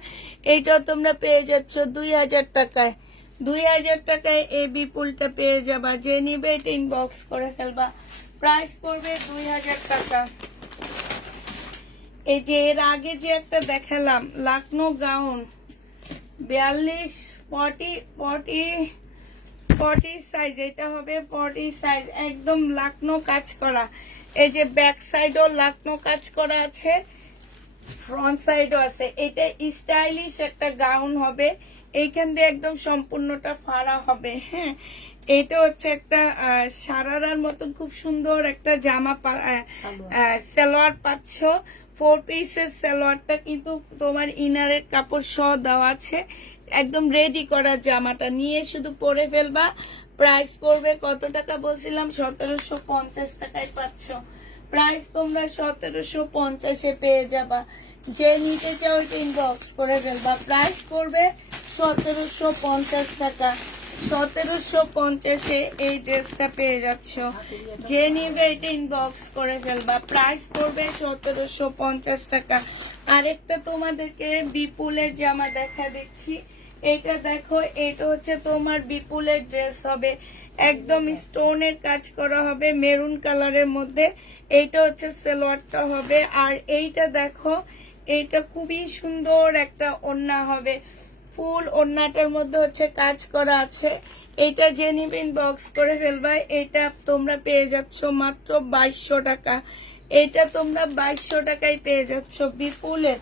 এইটাও তোমরা পেয়ে যাচ্ছ 2000 টাকায়। 2000 টাকায় এই বিপুলটা পেয়ে যাবা। যে নিবে এটা ইনবক্স করে ফেলবা, প্রাইস পড়বে 2000 টাকা। এই যে এর আগে যে একটা দেখালাম লাকনো গাউন, 42-40 সাইজ, এটা হবে 40 সাইজ, একদম লাকনো কাজ করা। এই যে ব্যাক সাইডও লাকনো কাজ করা আছে, ফ্রন্ট সাইডও আছে। এটা স্টাইলিশ একটা গাউন হবে, এইখান দিয়ে একদম সম্পূর্ণটা ফাড়া হবে। হ্যাঁ, এটা হচ্ছে একটা সারারার মতন খুব সুন্দর একটা জামা, সালোয়ার পাচ্ছ। 4 পিসের সালোয়ারটা কিন্তু তোমার ইনারের কাপড় সহ দেওয়া আছে, একদম রেডি করা জামাটা নিয়ে শুধু পরে ফেলবা। প্রাইস পড়বে কত টাকা বলছিলাম, 1750 টাকায় পাচ্ছ। প্রাইস তোমরা 1750-এ পেয়ে যাবা। যে নিতে চাও ওইটা ইনবক্স করে ফেলবা, প্রাইস পড়বে 1750 টাকা। 1750-এ এই ড্রেসটা পেয়ে যাচ্ছ। যে নিবে এটা ইনবক্স করে ফেলবা, প্রাইস পড়বে 1750 টাকা। আরেকটা তোমাদেরকে বিপুলের জামা দেখা দিচ্ছি। এটা দেখো, এটা হচ্ছে তোমার বিপুলের ড্রেস হবে, একদম স্টোনের কাজ করা হবে মেরুন কালারের মধ্যে। এইটা হচ্ছে সালোয়ারটা হবে। আর এইটা দেখো, এইটা খুবই সুন্দর একটা ওড়না হবে, ফুল ওড়নাটার মধ্যে হচ্ছে কাজ করা আছে। এটা যে নিবে ইনবক্স করে ফেলবা। এটা তোমরা পেয়ে যাচ্ছ মাত্র 2200 টাকা। এটা তোমরা 2200 টাকায় পেয়ে যাচ্ছ বিপুলের।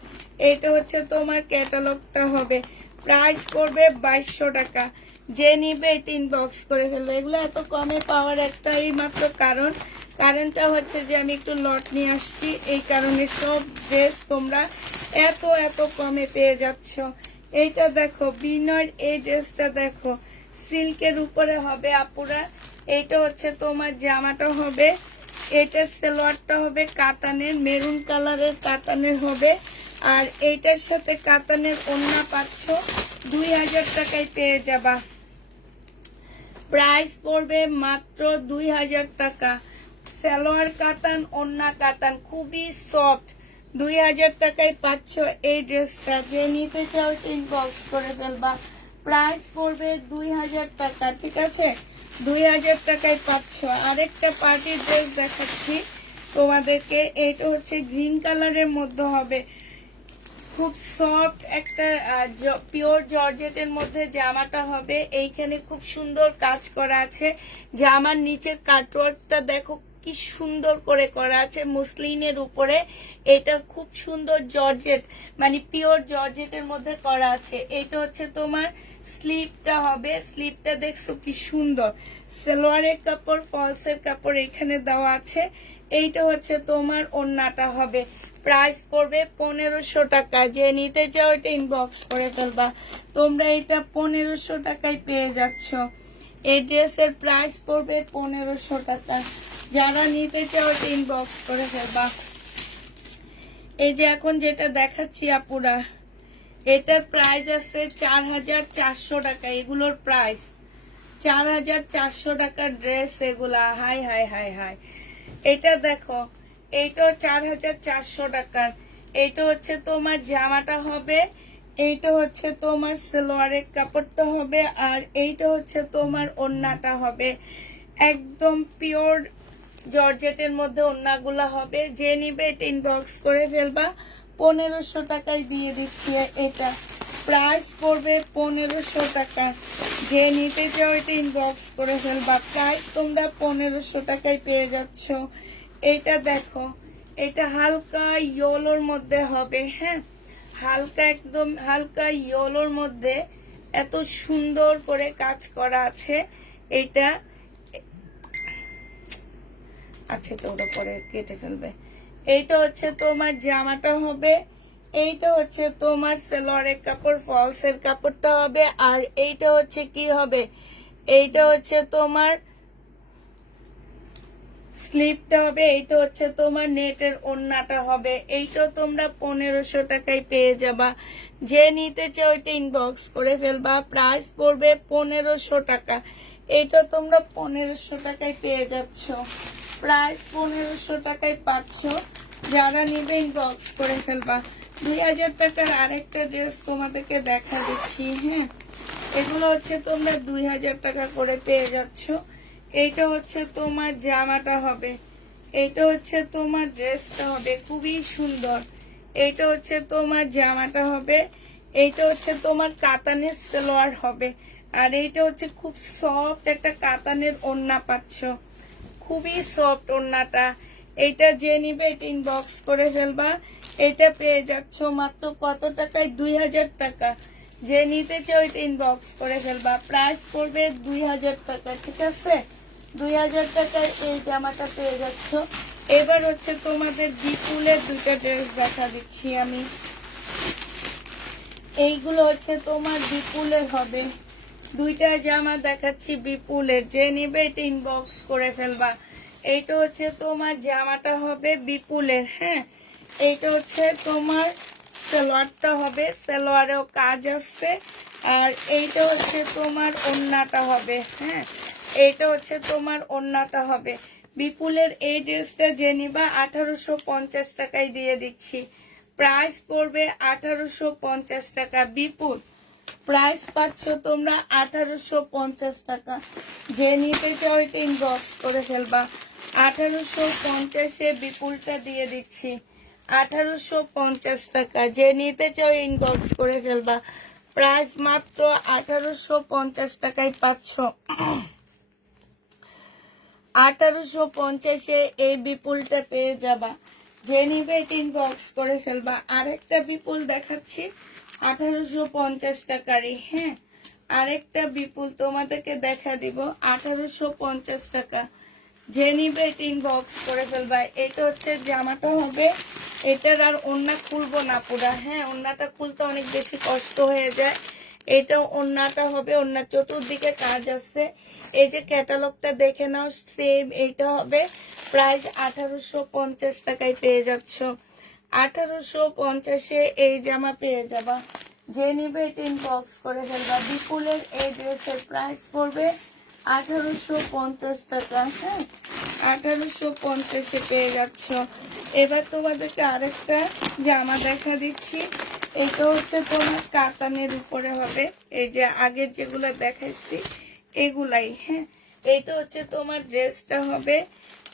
এটা হচ্ছে তোমার ক্যাটালগটা হবে, প্রাইস পড়বে 2200 টাকা। যে নিবে এটা ইনবক্স করে ফেলবে। এগুলো এত কমে পাওয়ার একটাই মাত্র কারণটা হচ্ছে যে আমি একটু লট নিয়ে আসছি, এই কারণে সব ড্রেস তোমরা এত কমে পেয়ে যাচ্ছ। এইটা দেখো বিনয়ের এই ড্রেসটা দেখো, সিল্কের উপরে হবে আপুরা। এইটা হচ্ছে তোমার জামাটা হবে, এটা সালোয়ারটা হবে কাতানের, মেরুন কালারের কাতানের হবে। আর এইটার সাথে কাতানের ওড়না পাচ্ছ, 2000 টাকায় পেয়ে যাবা। প্রাইস পড়বে মাত্র 2000 টাকা। সালোয়ার কাতান, ওড়না কাতান, খুবই সফট। 2000 টাকায় পাচ্ছ এই ড্রেসটা। যে নিতে চাও ইনবক্স করে ফেলবা। প্রাইস পড়বে 2000 টাকা, ঠিক আছে? 2000 টাকায় পাচ্ছ। আরেকটা পার্টির ড্রেস দেখাচ্ছি তোমাদেরকে। এটা হচ্ছে গ্রিন কালারের মধ্যে হবে, খুব সফট একটা পিওর জর্জেটের মধ্যে জামাটা হবে। এইখানে খুব সুন্দর কাজ করা আছে। জামার নিচের কাটওয়ার্কটা দেখো কি সুন্দর করে করা আছে মুসলিনের উপরে। এটা খুব সুন্দর জর্জেট, মানে পিওর জর্জেটের মধ্যে করা আছে। এটা হচ্ছে তোমার স্লিপটা হবে, স্লিপটা দেখছো কি সুন্দর। সালোয়ারের কাপড়, ফলসের কাপড় এখানে দেওয়া আছে। এইটা হচ্ছে তোমার ওড়নাটা হবে। প্রাইস পড়বে 1500 টাকা। যে নিতে চাও এটা ইনবক্স করে ফেলবা। তোমরা এটা 1500 টাকায় পেয়ে যাচ্ছ। এই ড্রেসের প্রাইস পড়বে 1500 টাকা। যারা নিতে চাও এটা ইনবক্স করে ফেলবা। এই যে এখন যেটা দেখাচ্ছি আপুরা, এটার প্রাইস আছে 4400 টাকা। এগুলোর প্রাইস 4400 টাকার ড্রেস এগুলা। High high high high. এটা দেখো, এইটাও 4400 টাকার। এইটা হচ্ছে তোমার জামাটা হবে, এইটা হচ্ছে তোমার সালোয়ারের কাপড়টা হবে, আর এইটা হচ্ছে তোমার ওড়নাটা হবে। একদম পিওর জর্জেটের মধ্যে ওড়নাগুলা হবে। যে নিবে এটা ইনবক্স করে ফেলবা। 1500 টাকায় দিয়ে দিচ্ছি এটা। প্রাইস পড়বে 1500 টাকা। যে নিতে চাও এটা ইনবক্স করে ফেলবা। প্রাইস তোমরা 1500 টাকায় পেয়ে যাচ্ছ। এটা দেখো, এটা হালকা ইয়েলোর মধ্যে হবে, হ্যাঁ, হালকা একদম হালকা ইয়েলোর মধ্যে এত সুন্দর করে কাজ করা আছে। এটা আচ্ছা, তো ওটা পরে কেটে ফেলবে। এইটা হচ্ছে তোমার জামাটা হবে, এইটা হচ্ছে তোমার সালোয়ারের কাপড়, ফলসের কাপড়টা হবে। আর এইটা হচ্ছে কি হবে, এইটা হচ্ছে তোমার স্লিপটা হবে। এইটা হচ্ছে তোমার নেটের ওড়নাটা হবে। এইটা তোমরা 1500 টাকায় পেয়ে যাবা। যে নিতে চাও এটা ইনবক্স করে ফেলবা। প্রাইস পড়বে 1500 টাকা। এটা তোমরা 1500 টাকায় পেয়ে যাচ্ছ। প্রাইস 1500 টাকায় পাচ্ছ। যারা নিবে ইনবক্স করে ফেলবা। 2000 টাকার আরেকটা ড্রেস তোমাদেরকে দেখা দিচ্ছি, হ্যাঁ, এগুলো হচ্ছে তোমরা 2000 টাকা করে পেয়ে যাচ্ছ। এইটা হচ্ছে তোমার জামাটা হবে, এইটা হচ্ছে তোমার ড্রেসটা হবে, খুবই সুন্দর। এইটা হচ্ছে তোমার জামাটা হবে, এইটা হচ্ছে তোমার কাতানের সালোয়ার হবে। আর এইটা হচ্ছে খুব সফট একটা কাতানের ওড়না পাচ্ছ, খুবই সফট ওড়নাটা। এইটা যে নিবে এটা ইনবক্স করে ফেলবা। এটা পেয়ে যাচ্ছ মাত্র কত টাকায়? 2000 টাকা। যে নিতে চাও এটা ইনবক্স করে ফেলবা। প্রাইস পড়বে 2000 টাকা, ঠিক আছে? 2000 টাকায় এই জামাটা পেয়ে যাচ্ছ। এবার হচ্ছে তোমাদের বিপুলের দুইটা ড্রেস দেখা দিচ্ছি আমি। এইগুলো হচ্ছে তোমার বিপুলের হবে, দুইটা জামা দেখাচ্ছি বিপুলের। যে নিবে এটা ইনবক্স করে ফেলবা। এইটা হচ্ছে তোমার জামাটা হবে বিপুলের, হ্যাঁ। এইটা হচ্ছে তোমার সালোয়ারটা হবে, সালোয়ারেও কাজ আছে। আর এইটা হচ্ছে তোমার ওড়নাটা হবে, হ্যাঁ, এইটা হচ্ছে তোমার ওড়নাটা হবে। বিপুলের এই ড্রেসটা যে নিবা 1850 টাকায় দিয়ে দিচ্ছি। প্রাইস পড়বে 1850 টাকা। বিপুল প্রাইস পাচ্ছ তোমরা 1850 টাকা। যে নিতে চাও এটা ইনবক্স করে ফেলবা। 1850-এ বিপুলটা দিয়ে দিচ্ছি, 1850 টাকা। যে নিতে চাও ইনবক্স করে ফেলবা। প্রাইস মাত্র 1850 টাকায় পাচ্ছ। 1850-এ এই বিপুলটা পেয়ে যাবা। যে নিবে ইনবক্স করে ফেলবা। আরেকটা বিপুল দেখাচ্ছি 1850 টাকারই। হ্যাঁ, আরেকটা বিপুল তোমাদেরকে দেখা দিব 1850 টাকা। যে নিবে ইনবক্স করে ফেলবা। এটা হচ্ছে জামাটা হবে, এটার আর ওড়না খুলবো না পুরা। হ্যাঁ, ওড়নাটা খুলতে অনেক বেশি কষ্ট হয়ে যায়। এটা ওড়নাটা হবে, ওড়নার চতুর্দিকে কাজ আছে। এই যে ক্যাটালগটা দেখে নাও, সেম এইটা হবে। প্রাইস 1850 টাকায় পেয়ে যাচ্ছ। 1850-এ এই জামা পেয়ে যাবা। যে নিবে ইনবক্স করে ফেলবা। বিপুলের এই ড্রেসের প্রাইস পড়বে 1850 টাকা। হ্যাঁ, 1850-এ পেয়ে যাচ্ছ। এবার তোমাদেরকে আরেকটা জামা দেখা দিচ্ছি। এটা হচ্ছে তোমার কাতানের উপরে হবে। এই যে আগের যেগুলো দেখাইছি এগুলাই। হ্যাঁ, এইটা হচ্ছে তোমার ড্রেসটা হবে,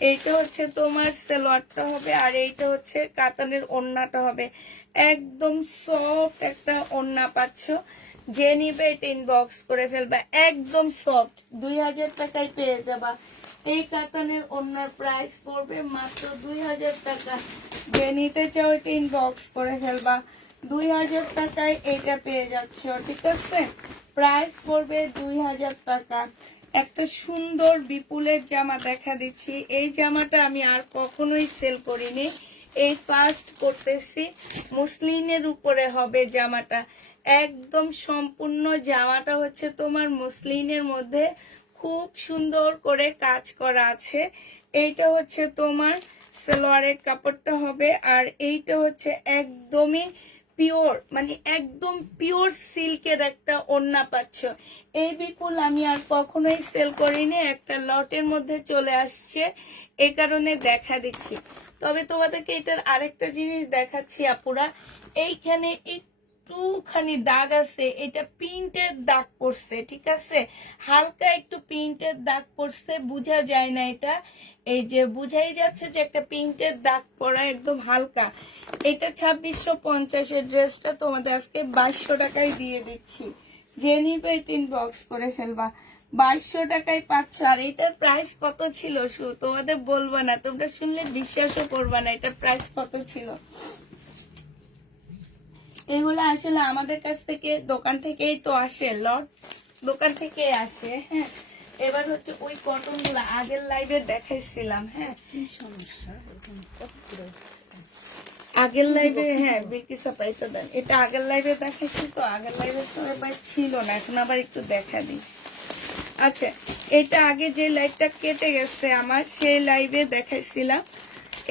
এইটা হচ্ছে তোমার সালোয়ারটা হবে, আর এইটা হচ্ছে কাতানের ওড়নাটা হবে। একদম সফট একটা ওড়না পাচ্ছ। যে নিবে এটা ইনবক্স করে ফেলবা। একদম সফট, 2000 টাকায় পেয়ে যাবা। এই কাতানের ওড়নার প্রাইস পড়বে মাত্র 2000 টাকা। যে নিতে চাও এটা ইনবক্স করে ফেলবা। 2000 টাকায় এটা পেয়ে যাচ্ছ। ঠিক আছে, প্রাইস পড়বে 2000 টাকা। একটা সুন্দর বিপুলের জামা দেখা দিচ্ছি। এই জামাটা আমি আর কখনোই সেল করিনি, এই ফার্স্ট করতেছি। মুসলিনের উপরে হবে জামাটা। একদম সম্পূর্ণ জামাটা হচ্ছে তোমার মুসলিনের মধ্যে খুব সুন্দর করে কাজ করা আছে। এইটা হচ্ছে তোমার সালোয়ারের কাপড়টা হবে, আর এইটা হচ্ছে একদমই পিওর, মানে একদম পিওর সিল্কের একটা ওড়না পাচ্ছ। এই বিপুল আমি আর কখনোই সেল করিনি, একটা লটের মধ্যে চলে আসছে, এই কারণে দেখা দিচ্ছি। তবে তোমাদেরকে এটার আরেকটা জিনিস দেখাচ্ছি আপুরা। এইখানে একটুখানি দাগ আছে, এটা প্রিন্টের দাগ পড়ছে। ঠিক আছে, হালকা একটু প্রিন্টের দাগ পড়ছে, বোঝা যায় না এটা। এই যে বুঝাই যাচ্ছে যে একটা প্রিন্টের দাগ পড়া, একদম হালকা। এটা 2650-এর ড্রেসটা তোমাদের আজকে 2200 টাকায় দিয়ে দিচ্ছি। যে নিবে ইনবক্স করে ফেলবা। 2200 টাকায় পাচ্ছ। আর এটার প্রাইস কত ছিল তোমাদের বলবো না, তোমরা শুনলে বিশ্বাসও করবা না এটার প্রাইস কত ছিল। এগুলো আসলে আমাদের কাছ থেকে, দোকান থেকেই তো আসে, লট দোকান থেকে আসে। হ্যাঁ, এবার হচ্ছে ওই কটন গুলো আগের লাইভে দেখাইছিলাম। হ্যাঁ, আগের লাইভে, হ্যাঁ বিলকিস পাইতে দেন, এটা আগের লাইভে দেখাইছি তো, আগের লাইভের সময় ছিল না, এখন আবার একটু দেখা দিই। আচ্ছা, এটা আগে যে লাইভটা কেটে গেছে আমার, সেই লাইভে দেখাইছিলাম।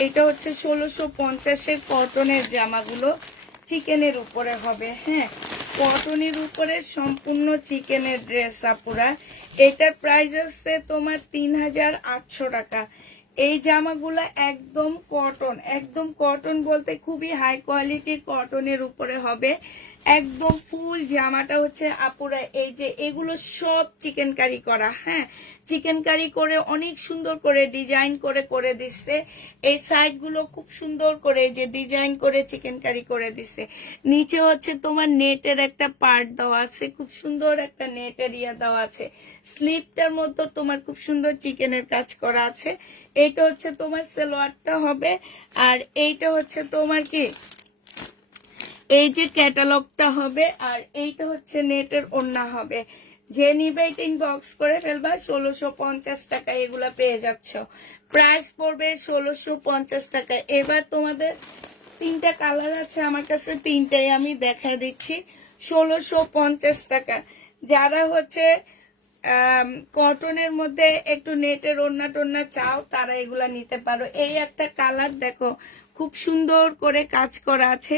এটা হচ্ছে 1650-এর কটনের জামাগুলো, চিকেনের উপরে হবে। হ্যাঁ, কটনের উপরে সম্পূর্ণ চিকেনের ড্রেস আপুরা। এটার প্রাইস আছে তোমার 3800 টাকা। এই জামাগুলো একদম কটন, একদম কটন বলতে খুবই হাই কোয়ালিটির কটনের উপরে হবে। একদম ফুল জামাটা হচ্ছে আপুরা, এই যে এগুলো সব চিকেন কারি করা। হ্যাঁ, চিকেন কারি করে অনেক সুন্দর করে ডিজাইন করে করে দিচ্ছে। এই সাইড গুলো খুব সুন্দর করে যে ডিজাইন করে চিকেন কারি করে দিচ্ছে। নিচে হচ্ছে তোমার নেটের একটা পার্ট দেওয়া আছে, খুব সুন্দর একটা নেটের ইয়া দেওয়া আছে। স্লিপটার মধ্যে তোমার খুব সুন্দর চিকেনের কাজ করা আছে। এইটা হচ্ছে তোমার সালোয়ারটা হবে, আর এইটা হচ্ছে তোমার কি এই যে ক্যাটালগটা হবে, আর এইটা হচ্ছে নেটের ওড়না হবে। যে নিবে ইনবক্স করে ফেলবা। 1650 টাকা এগুলা পেয়ে যাচ্ছ। প্রাইস পড়বে 1650 টাকা। এবার তোমাদের তিনটা কালার আছে আমার কাছে, তিনটাই আমি দেখা দিচ্ছি। 1650 টাকা। যারা হচ্ছে কটনের মধ্যে একটু নেটের ওড়না টোড়না চাও, তারা এগুলা নিতে পারো। এই একটা কালার দেখো, খুব সুন্দর করে কাজ করা আছে।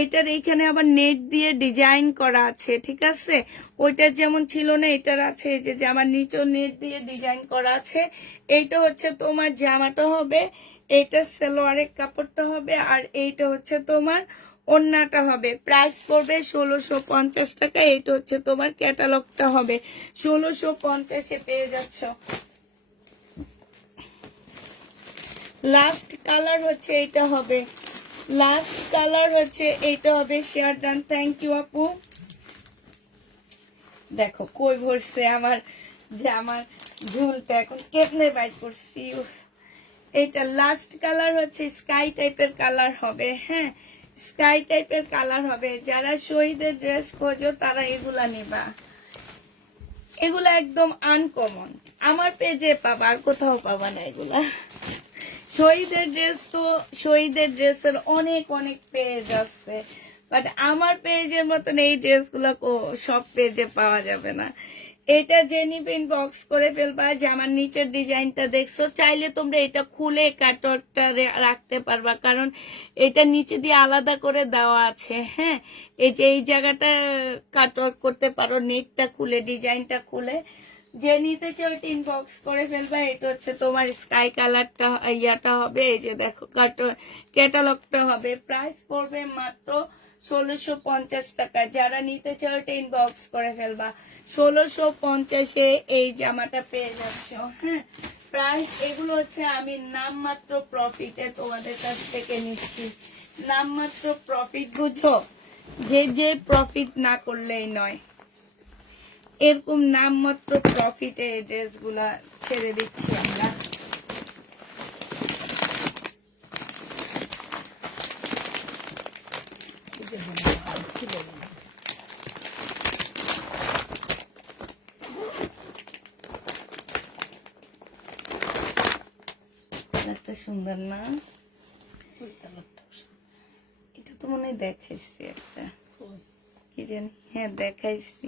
এটার এইখানে আবার নেট দিয়ে ডিজাইন করা আছে। ঠিক আছে, ওইটার যেমন ছিল না, এটার আছে এই যে আমার নিচেও নেট দিয়ে ডিজাইন করা আছে। এইটা হচ্ছে তোমার জামাটা হবে, এইটা সালোয়ারের কাপড়টা হবে, আর এইটা হচ্ছে তোমার ওড়নাটা হবে। প্রাইস পড়বে 1650 টাকা। এইটা হচ্ছে তোমার ক্যাটালগটা হবে, 1650-এ পেয়ে যাচ্ছ। লাস্ট কালার হচ্ছে এইটা হবে, লাস্ট কালার হচ্ছে এইটা হবে। শেয়ার ডান, থ্যাংক ইউ আপু। দেখো কই ভরছে আমার ঝুলটা এখন কেটনে বাই করছি। উফ, এইটা লাস্ট কালার হচ্ছে স্কাই টাইপের কালার হবে। হ্যাঁ, স্কাই টাইপের কালার হবে। যারা শহীদের ড্রেস খোঁজো তারা এগুলা নেবা। এগুলা একদম আনকমন, আমার পেজে পাবা, আর কোথাও পাবা না এগুলা। শহীদের ড্রেস তো শহীদের ড্রেসের অনেক অনেক পেজ আছে, বাট আমার পেজের মতন এই ড্রেসগুলো সব পেজে পাওয়া যাবে না। এটা জেনিপিন বক্স করে ফেলবা। জামার নিচের ডিজাইনটা দেখছো, চাইলে তোমরা এটা খুলে কাটওয়ার্কটা রাখতে পারবা, কারণ এটা নিচে দিয়ে আলাদা করে দেওয়া আছে। হ্যাঁ, এই যে এই জায়গাটা কাটওয়ার্ক করতে পারো, নেটটা খুলে ডিজাইনটা খুলে। যে নিতে চাও এটা ইনবক্স করে ফেলবা। এটা হচ্ছে তোমার স্কাই কালারটা ইয়াটা হবে। এই যে দেখো ক্যাটালগটা হবে। প্রাইস পড়বে মাত্র 1650 টাকা। যারা নিতে চাও এটা ইনবক্স করে ফেলবা। 1650-এ এই জামাটা পেয়ে যাচ্ছ। হ্যাঁ, প্রাইস এগুলো হচ্ছে আমি নামমাত্র প্রফিটে তোমাদের কাছ থেকে নিচ্ছি। নামমাত্র প্রফিট, বুঝো, যে প্রফিট না করলেই নয়। এরকম নামমাত্র প্রফিটে এই ড্রেসগুলা ছেড়ে দিচ্ছি আমরা। একটা সুন্দর না, এটা তো মনে হয় দেখাইছি একটা, কি জানি, হ্যাঁ দেখাইছি,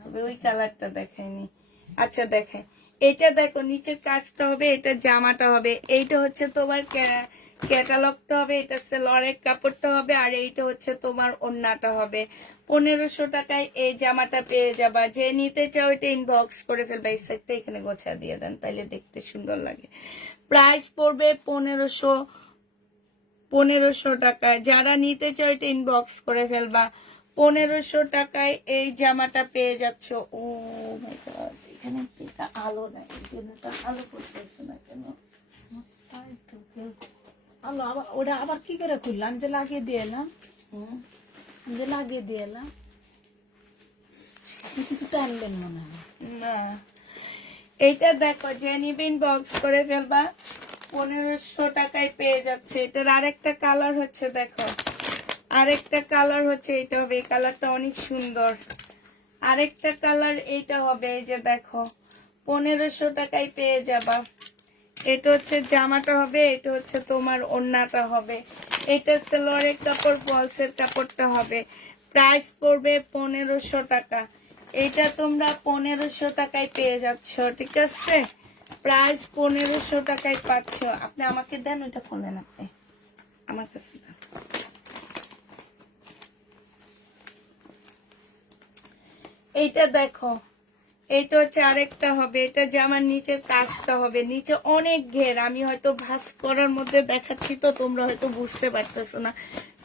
তবে ওই কালারটা দেখাইনি। আচ্ছা দেখাই, এটা দেখো নিচের কাজটা হবে, এটা জামাটা হবে, এইটা হচ্ছে তোমার ক্যাটালগটা হবে, এটা সেলরের কাপড়টা হবে, আর এইটা হচ্ছে তোমার ওড়নাটা হবে। 1500 টাকায় এই জামাটা পেয়ে যাবা। যে নিতে চাও এটা ইনবক্স করে ফেলবা। এই সাইডটা এখানে গোছা দিয়ে দেন, তাইলে দেখতে সুন্দর লাগে। প্রাইস পড়বে 1500 টাকায়। যারা নিতে চাও এটা ইনবক্স করে ফেলবা। 1500 টাকায় এই জামাটা পেয়ে যাচ্ছ। ও মাই গড, এখানে এটা আলো নাই, এই জন্য তো আলো করতেছে না কেন? তাই তো আলো আবার ওটা আবার কি করে খুললাম, যে লাগিয়ে দিয়ে এলাম, যে লাগিয়ে দিয়ে এলাম। আপনি কিছু টানলেন মনে হয়। না, এইটা দেখো যে নিবিন বক্স করে ফেলবা। 1500 টাকায় পেয়ে যাচ্ছে। এটার আরেকটা কালার হচ্ছে, দেখো আরেকটা কালার হচ্ছে এইটা হবে। এই কালারটা অনেক সুন্দর। আরেকটা কালার এইটা হবে। এই যে দেখো 1500 টাকায় পেয়ে যাবা। এটা হচ্ছে জামাটা হবে, এটা হচ্ছে তোমার ওড়নাটা হবে। এটা সেলোয়ারের কাপড়, বলসের কাপড়টা হবে। প্রাইস পড়বে 1500 টাকা। এটা তোমরা 1500 টাকায় পেয়ে যাচ্ছ, ঠিক আছে? প্রাইস 1500 টাকায় পাচ্ছ। আপনি আমাকে দেন, ওইটা খোলেন, আপনি আমার কাছে দেন। এইটা দেখো, এইটা হচ্ছে আরেকটা হবে। এটা জামার নিচের কাজটা হবে, নিচে অনেক ঘের। আমি হয়তো ভাঁজ করার মধ্যে দেখাচ্ছি তো তোমরা হয়তো বুঝতে পারতেছো না।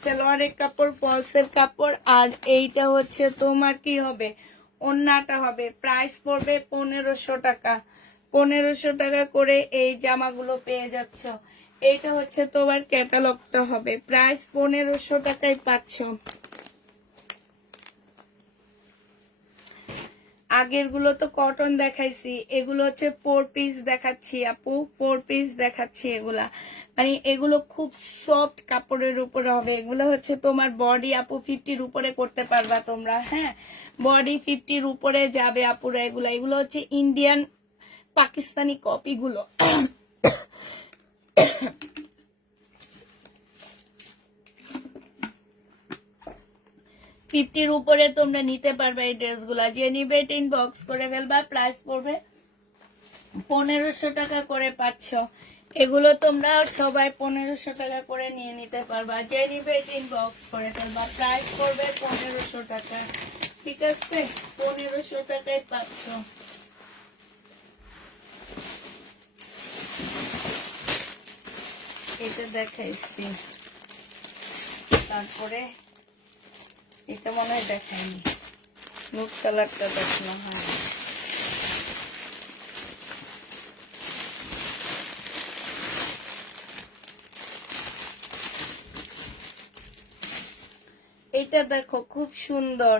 সালোয়ারের কাপড়, ফলসের কাপড়, আর এইটা হচ্ছে তোমার কি হবে, ওড়নাটা হবে। প্রাইস পড়বে 1500 টাকা। 1500 টাকা করে এই জামাগুলো পেয়ে যাচ্ছ। এইটা হচ্ছে তোমার ক্যাটালগটা হবে। প্রাইস 1500 টাকায় পাচ্ছ। আগের গুলো তো কটন দেখাইছি, এগুলো হচ্ছে 4 পিস দেখাচ্ছি আপু, 4 পিস দেখাচ্ছি। এগুলা মানে এগুলো খুব সফট কাপড়ের উপরে হবে। এগুলো হচ্ছে তোমার বডি আপু 50-র উপরে করতে পারবা তোমরা। হ্যাঁ, বডি 50-র উপরে যাবে আপুরা। এগুলো হচ্ছে ইন্ডিয়ান পাকিস্তানি কপি গুলো। 50-র উপরে তোমরা নিতে পারবে এই ড্রেসগুলা। যে নিবে ইনবক্স করে ফেলবা। প্রাইস পড়বে 1500 টাকা করে পাচ্ছ। এগুলো তোমরা সবাই 1500 টাকা করে নিয়ে নিতে পারবা। যে নিবে ইনবক্স করে ফেলবা। প্রাইস পড়বে 1500 টাকা, ঠিক আছে? 1500 টাকায় পাচ্ছ। এটা দেখাইছি, তারপরে এটা মনে হয় দেখায়নি, নুট কালারটা দেখানো হয়। এইটা দেখো খুব সুন্দর।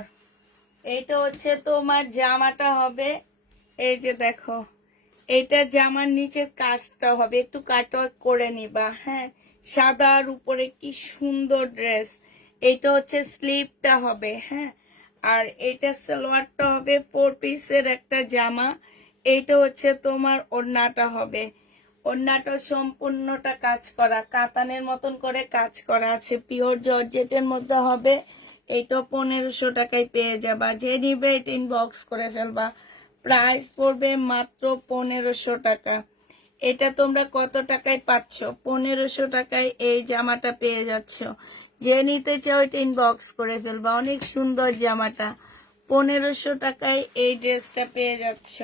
এইটা হচ্ছে তোমার জামাটা হবে, এই যে দেখো, এটা জামার নিচের কাজটা হবে, একটু কাটওয়ার্ক করে নিবা। হ্যাঁ, সাদার উপরে কি সুন্দর ড্রেস। এটা হচ্ছে স্লিভটা হবে। হ্যাঁ, আর এটা সালোয়ারটা হবে 4 পিসের একটা জামা। এইটা হচ্ছে তোমার ওড়নাটা হবে। ওড়নাটা সম্পূর্ণটা কাজ করা, কাতানের মতন করে কাজ করা আছে, পিওর জর্জেটের মধ্যে হবে। এইটা 1500 টাকায় পেয়ে যাবা। যে নিবে এটা ইনবক্স করে ফেলবা। প্রাইস পড়বে মাত্র 1500 টাকা। এটা তোমরা কত টাকায় পাচ্ছ? 1500 টাকায় এই জামাটা পেয়ে যাচ্ছ। যে নিতে চাও এটা ইনবক্স করে ফেলবা। অনেক সুন্দর জামাটা, 1500 টাকায় এই ড্রেসটা পেয়ে যাচ্ছ।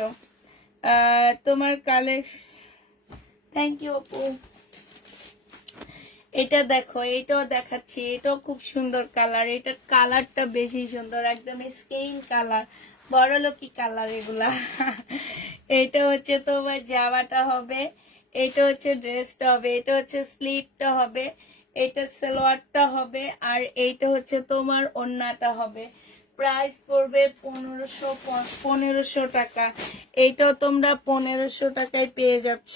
তোমার কালেকশন, থ্যাংক ইউ আপু। এটা দেখো, এটাও দেখাচ্ছি, এটাও খুব সুন্দর কালার। এটার কালারটা বেশি সুন্দর, একদম স্কিন কালার, বড়লোকি কালার এগুলা। এটা হচ্ছে তোমার জামাটা হবে, এটা হচ্ছে ড্রেসটা হবে, এটা হচ্ছে স্লিভটা হবে, এটা সালোয়ারটা হবে, আর এইটা হচ্ছে তোমার ওড়নাটা হবে। প্রাইস পড়বে 1500 টাকা। এইটাও তোমরা 1500 টাকায় পেয়ে যাচ্ছ।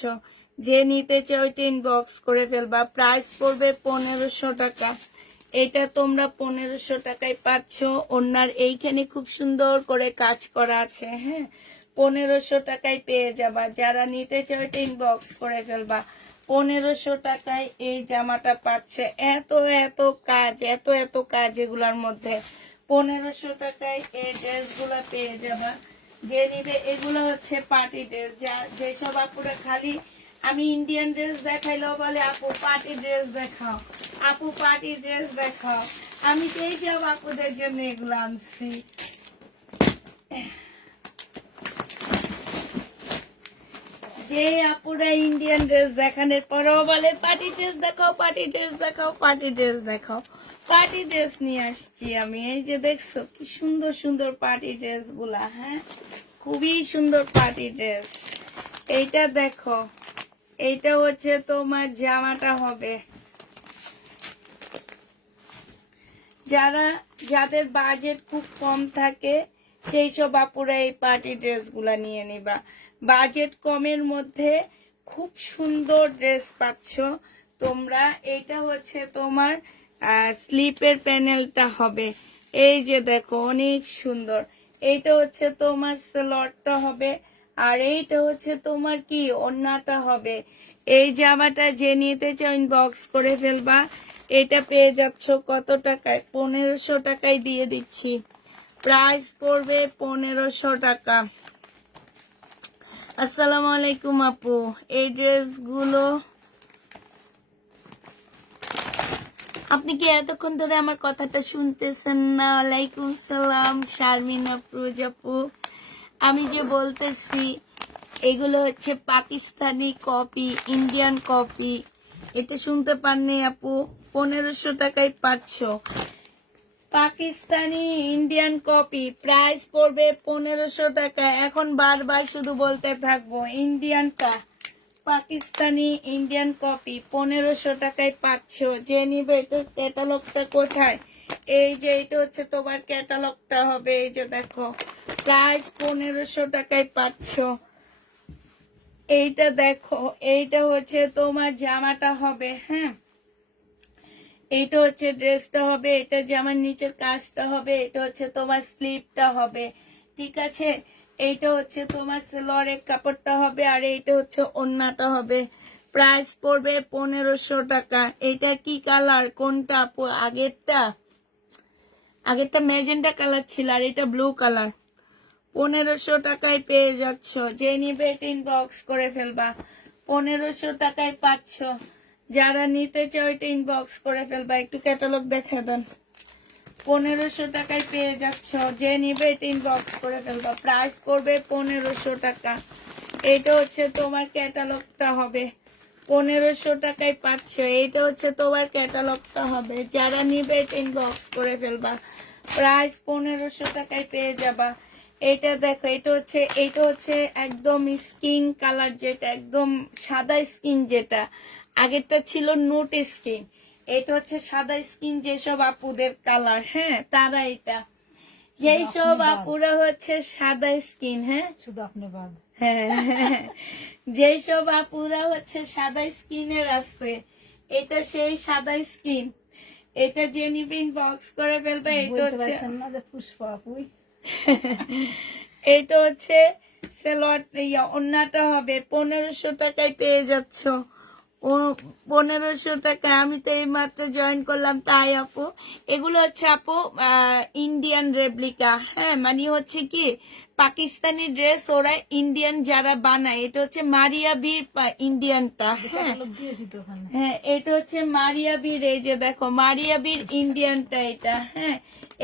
যে নিতে চাও ওইটা ইনবক্স করে ফেলবা। প্রাইস পড়বে 1500 টাকা। এটা তোমরা 1500 টাকায় পাচ্ছ। ওনার এইখানে খুব সুন্দর করে কাজ করা আছে। হ্যাঁ, 1500 টাকায় পেয়ে যাবা। যারা নিতে চাও ওইটা ইনবক্স করে ফেলবা। 1500 টাকায় এই জামাটা পাচ্ছে। এত এত কাজ, এত এত কাজ এগুলার মধ্যে। 1500 টাকায় এই ড্রেসগুলা পেয়ে যাবা। যে নিবে, এগুলো হচ্ছে পার্টি ড্রেস। যেসব আপুরা খালি আমি ইন্ডিয়ান ড্রেস দেখাইলেও বলে আপু পার্টি ড্রেস দেখাও, আপু পার্টি ড্রেস দেখাও। আমি তো এইসব আপুদের জন্য এগুলো আনছি। যে আপুরা ইন্ডিয়ান ড্রেস দেখানোর পরেও বলে পার্টি ড্রেস দেখাও, পার্টি ড্রেস দেখাও, পার্টি ড্রেস দেখাও। পার্টি ড্রেস নিয়ে আসছি আমি। এই যে দেখছো কি সুন্দর সুন্দর পার্টি ড্রেস গুলা। হ্যাঁ, খুবই সুন্দর পার্টি ড্রেস। এইটা দেখো, এইটা হচ্ছে তোমার জামাটা হবে। যাদের বাজেট খুব কম থাকে সেই সব আপুরা এই পার্টি ড্রেসগুলা নিয়ে নিবা। বাজেট কমের মধ্যে খুব সুন্দর ড্রেস পাচ্ছ তোমরা। এইটা হচ্ছে তোমার স্লিপের প্যানেলটা হবে। এই যে দেখো, অনেক সুন্দর। এইটা হচ্ছে তোমার সালোয়ারটা হবে, আর এইটা হচ্ছে তোমার কি ওড়নাটা হবে। এই জামাটা যে নিতে চাও ইনবক্স করে ফেলবা। এটা পেয়ে যাচ্ছ কত টাকায়? 1500 টাকায় দিয়ে দিচ্ছি। প্রাইস পড়বে 1500 টাকা। আসসালামু আলাইকুম আপু। এই ড্রেসগুলো আপনি কি এতক্ষণ ধরে আমার কথাটা শুনতেছেন না? ওয়ালাইকুম সালাম শারমিন আপু। আমি যে বলতেছি এগুলো হচ্ছে পাকিস্তানি কপি, ইন্ডিয়ান কপি। এটা শুনতে পাননি আপু? 1500 টাকায় পাচ্ছ পাকিস্তানি ইন্ডিয়ান কপি। প্রাইস পড়বে 1500 টাকা। এখন বারবার শুধু বলতে থাকবো ইন্ডিয়ানটা, পাকিস্তানি ইন্ডিয়ান কপি 1500 টাকায় পাচ্ছ। যে নিবে, এটা ক্যাটালগটা কোথায়? এই যে এটা হচ্ছে তোমার ক্যাটালগটা হবে। এই যে দেখো, প্রাইস 1500 টাকায় পাচ্ছ। এইটা দেখো, এইটা হচ্ছে তোমার জামাটা হবে। হ্যাঁ, এইটা হচ্ছে ড্রেসটা হবে, এটা জামার নিচের কাজটা হবে, এটা হচ্ছে তোমার স্লিভটা হবে। ঠিক আছে, এইটা হচ্ছে তোমার সেলোয়ারের কাপড়টা হবে, আর এইটা হচ্ছে ওড়নাটা হবে। প্রাইস পড়বে 1500 টাকা। এইটা কি কালার? কোনটা আপু? আগেরটা ম্যাজেন্টা কালার ছিল, আর এটা ব্লু কালার। 1500 টাকায় পেয়ে যাচ্ছ। যে নিবে এটা ইনবক্স করে ফেলবা। 1500 টাকায় পাচ্ছ। যারা নিতে চাও এটা ইনবক্স করে ফেলবা। একটু ক্যাটালগ দেখে দেন। 1500 টাকায় পেয়ে যাচ্ছ। যে নিবে এটা ইনবক্স করে ফেলবা। প্রাইস পড়বে 1500 টাকা। এটা হচ্ছে তোমার ক্যাটালগটা হবে। 1500 টাকায় পাচ্ছ। এইটা হচ্ছে তোমার ক্যাটালগটা হবে। যারা নিবে এটা ইনবক্স করে ফেলবা। প্রাইস 1500 টাকায় পেয়ে যাবা। এটা দেখো, এটা হচ্ছে একদম স্কিন কালার, যেটা একদম সাদা স্কিন, যেটা আগেরটা ছিল নুট স্কিন। এটা হচ্ছে সাদা স্কিন যেসব আপুদের কালার। হ্যাঁ, তারা যেই সব আপুরা হচ্ছে সাদা স্কিন, হ্যাঁ শুধু আপনি বাদ। হ্যাঁ, যেই সব আপুরা হচ্ছে সাদা স্কিনের আছে, এটা সেই সাদা স্কিন, এটা জেনিবিন বক্স করে ফেলবে। এটা বলতে হচ্ছে পারছেন না যে পুষ্পা আপুই। এটা হচ্ছে সেলট, অন্যটা হবে 1500 টাকায় পেয়ে যাচ্ছ। ও 1500 টাকা, আমি তো এই মাত্র জয়েন করলাম তাই আপু। এগুলো হচ্ছে আপু ইন্ডিয়ান রেপ্লিকা, হ্যাঁ মানে হচ্ছে কি পাকিস্তানি ড্রেস ওরা ইন্ডিয়ান যারা বানায়, এটা হচ্ছে মারিয়া বীর ইন্ডিয়ানটা, হ্যাঁ লোক দিয়েছি তো ওখানে। হ্যাঁ এটা হচ্ছে মারিয়া বীর, এই যে দেখো মারিয়া বীর ইন্ডিয়ানটা এটা, হ্যাঁ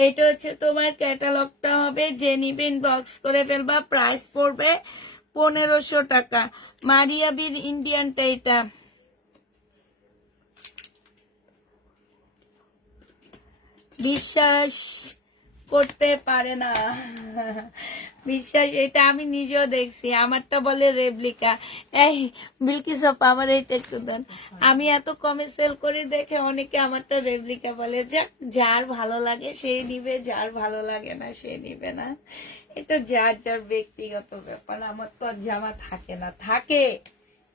এটা হচ্ছে তোমার ক্যাটালগটা হবে, যে নিবেন বক্স করে ফেলবা, প্রাইস পড়বে 1500 টাকা। মারিয়া বীর ইন্ডিয়ানটা এটা, বিশ্বাস করতে পারে না, বিশ্বাস, এটা আমি নিজেও দেখছি, আমারটা বলে রেপ্লিকা। এই বিলকিস আপা আমার এইটা একটু দেন, আমি এত কমে সেল করি দেখে অনেকে আমারটা রেপ্লিকা বলে। যাক, যার ভালো লাগে সেই নিবে, যার ভালো লাগে না সে নিবে না, এটা যার যার ব্যক্তিগত ব্যাপার। আমার তো আর জামা থাকে না, থাকে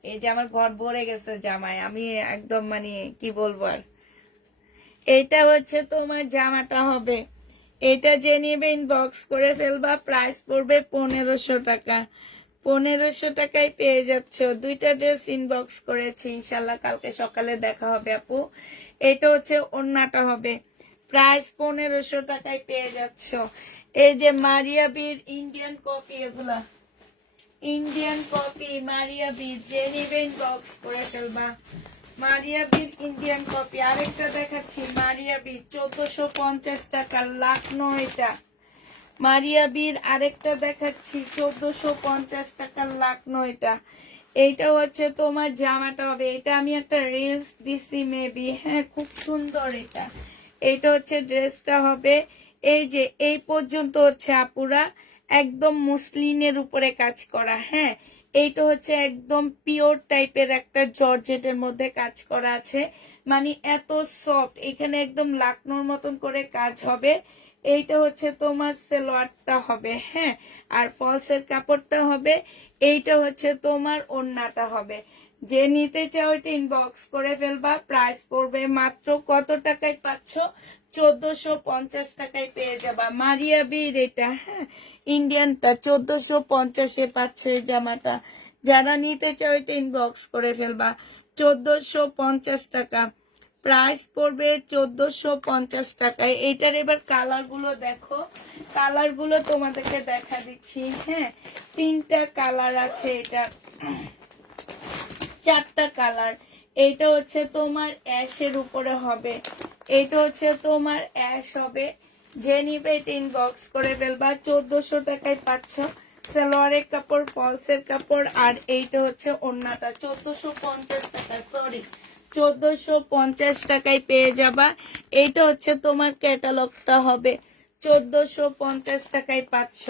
এই যে আমার ঘর ভরে গেছে জামায়, আমি একদম মানে কি বলবো আর। এটা হচ্ছে তোমার জামাটা হবে, এটা যে নিবে ইনবক্স করে ফেলবা, প্রাইস পড়বে 1500 টাকা। 1500 টাকায় পেয়ে যাচ্ছ। দুইটা ড্রেস ইনবক্স করেছি, ইনশাল্লাহ কালকে সকালে দেখা হবে আপু। এটা হচ্ছে ওড়নাটা হবে, প্রাইস 1500 টাকায় পেয়ে যাচ্ছ। এই যে মারিয়া বীর ইন্ডিয়ান কপি, এগুলা ইন্ডিয়ান কপি মারিয়া বীর, যে নিবে ইনবক্স করে ফেলবা। মারিয়া বীর ইন্ডিয়ান কপি, আরেকটা দেখাচ্ছি মারিয়া বীর 1450 টাকা, লাখনো এটা। মারিয়া বীর আরেকটা দেখাচ্ছি 1450 টাকা, লাখনো এটা। এইটা হচ্ছে তোমার জামাটা হবে, এটা আমি একটা রিলস দিছি মেবি, হ্যাঁ খুব সুন্দর এটা। এইটা হচ্ছে ড্রেসটা হবে, এই যে এই পর্যন্ত হচ্ছে আপুরা একদম মুসলিনের উপরে কাজ করা, হ্যাঁ এইটা হচ্ছে একদম পিওর টাইপের একটা জর্জেটের মধ্যে কাজ করা আছে, মানে এত সফট, এখানে একদম লাকনোর মতন করে কাজ হবে। এইটা হচ্ছে তোমার সেলোয়ারটা হবে, হ্যাঁ আর ফলসের কাপড়টা হবে। এইটা হচ্ছে তোমার ওড়নাটা হবে। যে নিতে চাও এটা ইনবক্স করে ফেলবা, প্রাইস পড়বে মাত্র কত টাকায় পাচ্ছ, 1450 টাকায় পেয়ে যাবা। মারিয়া বীর এটা, হ্যাঁ ইন্ডিয়ানটা 1450-এ পাচ্ছ এই জামাটা। যারা নিতে চাও এটা ইনবক্স করে ফেলবা, 1450 টাকা প্রাইস পড়বে, 1450 টাকায়। এইটার এবার কালার গুলো দেখো, কালার গুলো তোমাদেরকে দেখা দিচ্ছি, হ্যাঁ 3টা কালার আছে, এটা 4টা কালার। এইটা হচ্ছে তোমার অ্যাশের উপরে হবে, এইটা হচ্ছে তোমার অ্যাশ হবে। যে নিবে এটা ইনবক্স করে ফেলবা, 1400 টাকায় পাচ্ছ। সালোয়ারের কাপড়, ফলসের কাপড়, আর এইটা হচ্ছে ওড়নাটা 1450 টাকা, সরি 1450 টাকায় পেয়ে যাবা। এইটা হচ্ছে তোমার ক্যাটালগটা হবে, 1450 টাকায় পাচ্ছ।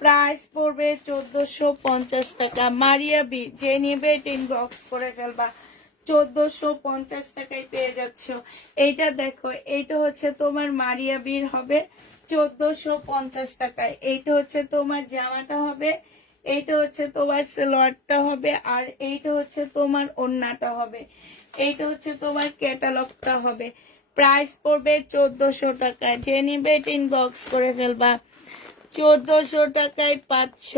প্রাইস পড়বে 1450 টাকা। মারিয়া বি, যে নিবে এটা ইনবক্স করে ফেলবা, 1450 টাকায় পেয়ে যাচ্ছ। এইটা দেখো, এইটা হচ্ছে তোমার মারিয়া বীর হবে 1450 টাকায়। এইটা হচ্ছে তোমার জামাটা হবে, এইটা হচ্ছে তোমার সালোয়ারটা হবে, আর এইটা হচ্ছে তোমার ওড়নাটা হবে। এইটা হচ্ছে তোমার ক্যাটালগটা হবে, প্রাইস পড়বে 1400 টাকা। যে নিবে এটা ইনবক্স করে ফেলবা, 1400 টাকায় পাচ্ছ।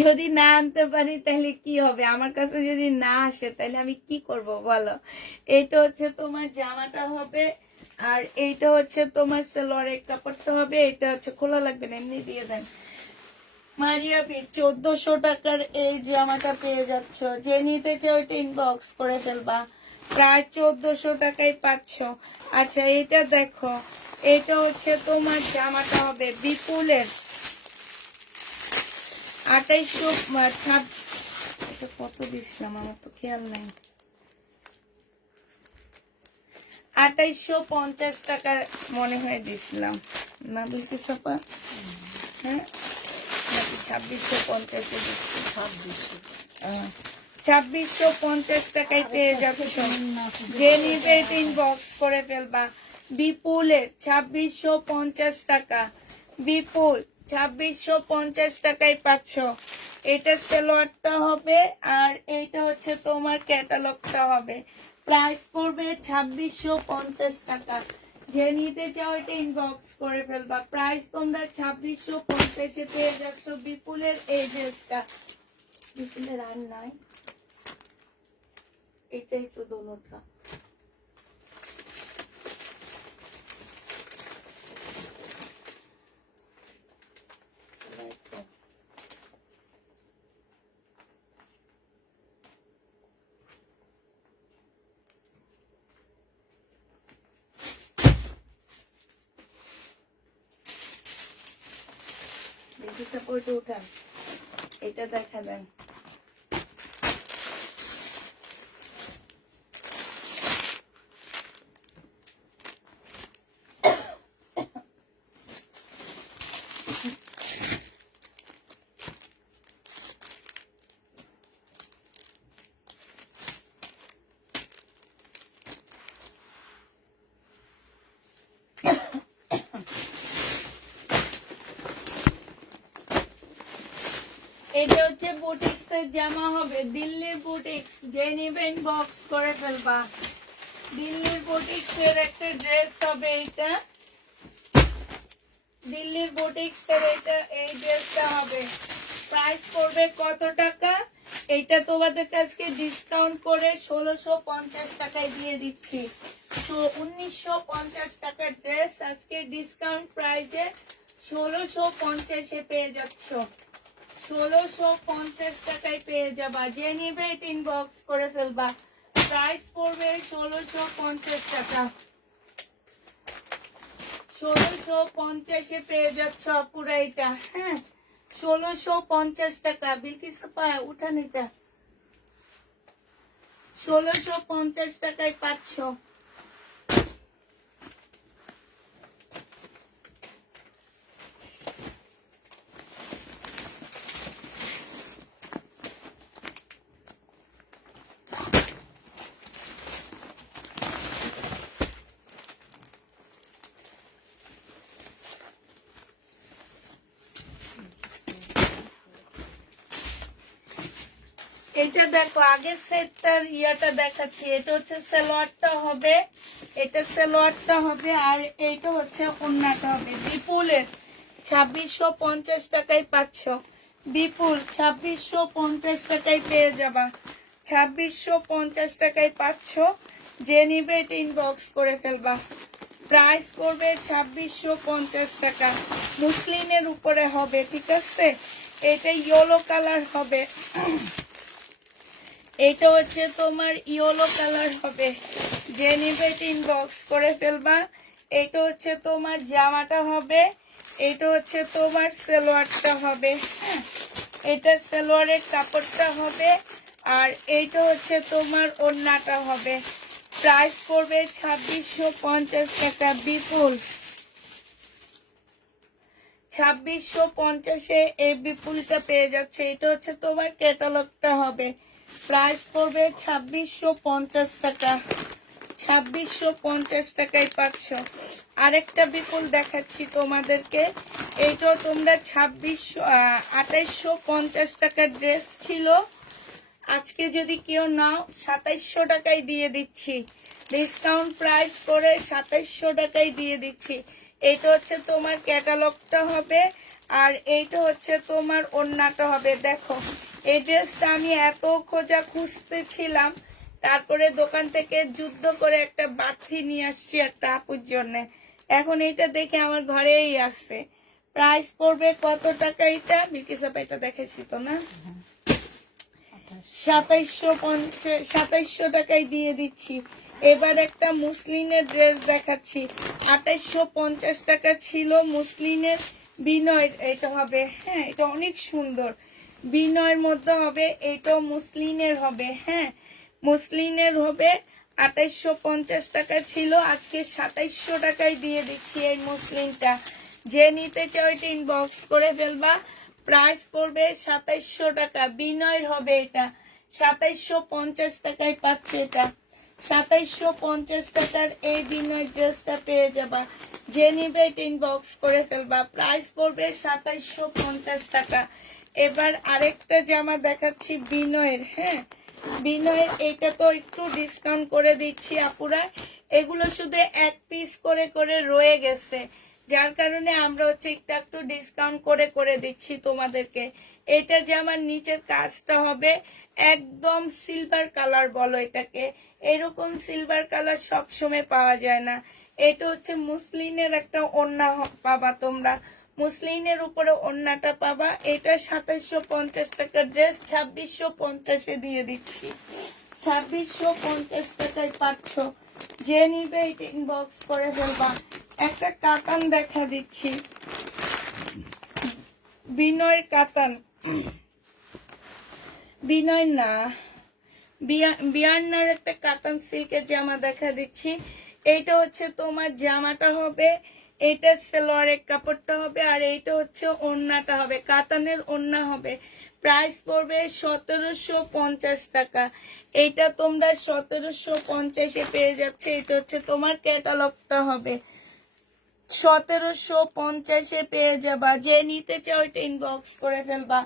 যদি না আনতে পারি তাহলে কি হবে, আমার কাছে যদি না আসে তাহলে আমি কি করব বলো। এইটা হচ্ছে তোমার জামাটা হবে, আর এইটা হচ্ছে তোমার সালোয়ারের কাপড়টা হবে। এটা হচ্ছে খোলা লাগবে না, এমনি দিয়ে দেন। মারিয়া বি 1400 টাকার এই জামাটা পেয়ে যাচ্ছ। যে নিতে চাও এটা ইনবক্স করে ফেলবা, প্রায় 1400 টাকায় পাচ্ছ। আচ্ছা এটা দেখো, এটা হচ্ছে তোমার জামাটা হবে বিপুলের 2800, এটা কত দিছিলাম আমার তো খেয়াল নাই, 2850 টাকা মনে হয় দিছিলাম না বলতে সাপা, হ্যাঁ নাকি 2650 দিচ্ছি, 2600। 2650 টাকায় পেয়ে যাচ্ছ। যে নিবে ইনবক্স করে ফেলবা। বিপুলের 2650 টাকা, বিপুল 2650 টাকায় পাচ্ছ। এটা সেলোয়ারটা হবে আর এইটা হচ্ছে তোমার ক্যাটালগটা হবে। প্রাইস পড়বে 2650 টাকা। যে নিতে চাও এটা ইনবক্স করে ফেলবা। প্রাইস তোমরা 2650-এ পেয়ে যাচ্ছ বিপুলের এই ড্রেসটা। বিপুলের আর নাই, এটাই তো দোনোটা। দেখি সাপোর্ট উঠান, এটা দেখা দেন। এটা হচ্ছে বুটিক্স এর জামা হবে, দিল্লির বুটিক্স। যে নিবেন বক্স করে ফেলবা। দিল্লির বুটিক্স এর একটা ড্রেস হবে এটা, দিল্লির বুটিক্স এর এটা এই ড্রেসটা হবে। প্রাইস পড়বে কত টাকা? এটা তোমাদের কাছে ডিসকাউন্ট করে 1650 টাকায় দিয়ে দিচ্ছি। 1950 টাকার ড্রেস আজকে ডিসকাউন্ট প্রাইসে 1650-এ পেয়ে যাচ্ছ। 1650 টাকায় পেয়ে যাবা। যে নিবে ইনবক্স করে ফেলবা। প্রাইস পড়বে 1650 টাকা। 1650-এ পেয়ে যাচ্ছ পুরো এটা। হ্যাঁ, 1650 টাকা। বিলকিস পায় উঠান এটা, 1650 টাকায় পাচ্ছ। এটা দেখো, আগের সেটটার ইয়াটা দেখাচ্ছি। এটা হচ্ছে সালোয়ারটা হবে, এটা সালোয়ারটা হবে আর এইটা হচ্ছে ওড়নাটা হবে। বিপুলের 2650 টাকায় পাচ্ছ। বিপুল 2650 টাকায় পেয়ে যাবা। 2650 টাকায় পাচ্ছ। যে নিবে এটা ইনবক্স করে ফেলবা। প্রাইস পড়বে 2650 টাকা। মুসলিনের উপরে হবে, ঠিক আছে। এটা ইয়েলো কালার হবে, এটা হচ্ছে তোমার ইয়েলো কালার হবে। যে নিবে ইনবক্স করে ফেলবা। এটা হচ্ছে তোমার জামাটা হবে, এটা হচ্ছে তোমার সালোয়ারটা হবে। হ্যাঁ, এটা সালোয়ারের কাপড়টা হবে আর এইটা হচ্ছে তোমার ওড়নাটা হবে। প্রাইস পড়বে 2650 টাকা। বিপুল 2650-এ এই বিপুলটা পেয়ে যাচ্ছে। এটা হচ্ছে তোমার ক্যাটালগটা হবে। প্রাইস পড়বে 2650 টাকা। 2650 টাকায় পাচ্ছ। আরেকটা বিপুল দেখাচ্ছি তোমাদেরকে। এইটাও তোমরা 2850 টাকার ড্রেস ছিল, আজকে যদি কেউ নাও 2700 টাকায় দিয়ে দিচ্ছি। ডিসকাউন্ট প্রাইস করে 2700 টাকায় দিয়ে দিচ্ছি। এইটা হচ্ছে তোমার ক্যাটালগটা হবে আর এইটা হচ্ছে তোমার ওড়নাটা হবে। দেখো, এই ড্রেসটা আমি এত খোঁজা খুঁজতেছিলাম, তারপরে দোকান থেকে যুদ্ধ করে একটা বাড়তি নিয়ে আসছি একটা আপুর জন্য। এখন এইটা দেখে আমার ঘরেই আসছে। প্রাইস পড়বে কত টাকা? এটা বিকিসাপ এটা দেখেছি তো না, 2750 টাকায় দিয়ে দিচ্ছি। এবার একটা মুসলিনের ড্রেস দেখাচ্ছি। 2850 টাকা ছিল মুসলিনের। বিনয় এটা হবে। হ্যাঁ, এটা অনেক সুন্দর, বিনয়ের মধ্যে হবে। এটাও মুসলিনের হবে। হ্যাঁ, মুসলিনের হবে। 2850 টাকা ছিল, আজকে 2700 টাকায় দিয়ে দিচ্ছি এই মুসলিনটা। যে নিতে চাও এটা ইনবক্স করে ফেলবা। প্রাইস পড়বে 2700 টাকা। বিনয়ের হবে এটা। 2750 টাকায় পাচ্ছ এটা। 2750 টাকার এই বিনয় ড্রেসটা পেয়ে যাবা। যে নিবে ইনবক্স করে ফেলবা। প্রাইস পড়বে 2750 টাকা। এবার আরেকটা জামা দেখাচ্ছি বিনয়ের। হ্যাঁ, বিনয়ের এইটা তো একটু ডিসকাউন্ট করে দিচ্ছি আপুরা। এগুলো শুধু এক পিস করে করে রয়ে গেছে, যার কারণে আমরা হচ্ছে একটু ডিসকাউন্ট করে করে দিচ্ছি তোমাদেরকে। এটা যে আমার নিচের কাজটা হবে একদম সিলভার কালার বলো এটাকে, এরকম সিলভার কালার সবসময় পাওয়া যায় না। এটা হচ্ছে মুসলিনের একটা ওড়না পাবা তোমরা, মুসলিনের উপরে ওড়নাটা পাবা। এটা 2750 টাকার ড্রেস 2650 দিয়ে দিচ্ছি। 2650 টাকায় পাচ্ছ। যে নিবে এটা ইনবক্স করে ফেলবা। একটা কাতান দেখা দিচ্ছি, বিনয়ের কাতান, বিনয় না বিয়ান্নার একটা কাতান সিল্কের জামা দেখা দিচ্ছি। এইটা হচ্ছে তোমার জামাটা হবে, এইটা সালোয়ারের কাপড়টা হবে, আর এইটা হচ্ছে ওড়নাটা হবে, কাতানের ওড়না হবে। প্রাইস পড়বে 1750 টাকা। এইটা তোমরা 1750 পেয়ে যাচ্ছে। এটা হচ্ছে তোমার ক্যাটালগটা হবে, 1750 পেয়ে যাবা। যে নিতে চাও এটা ইনবক্স করে ফেলবা।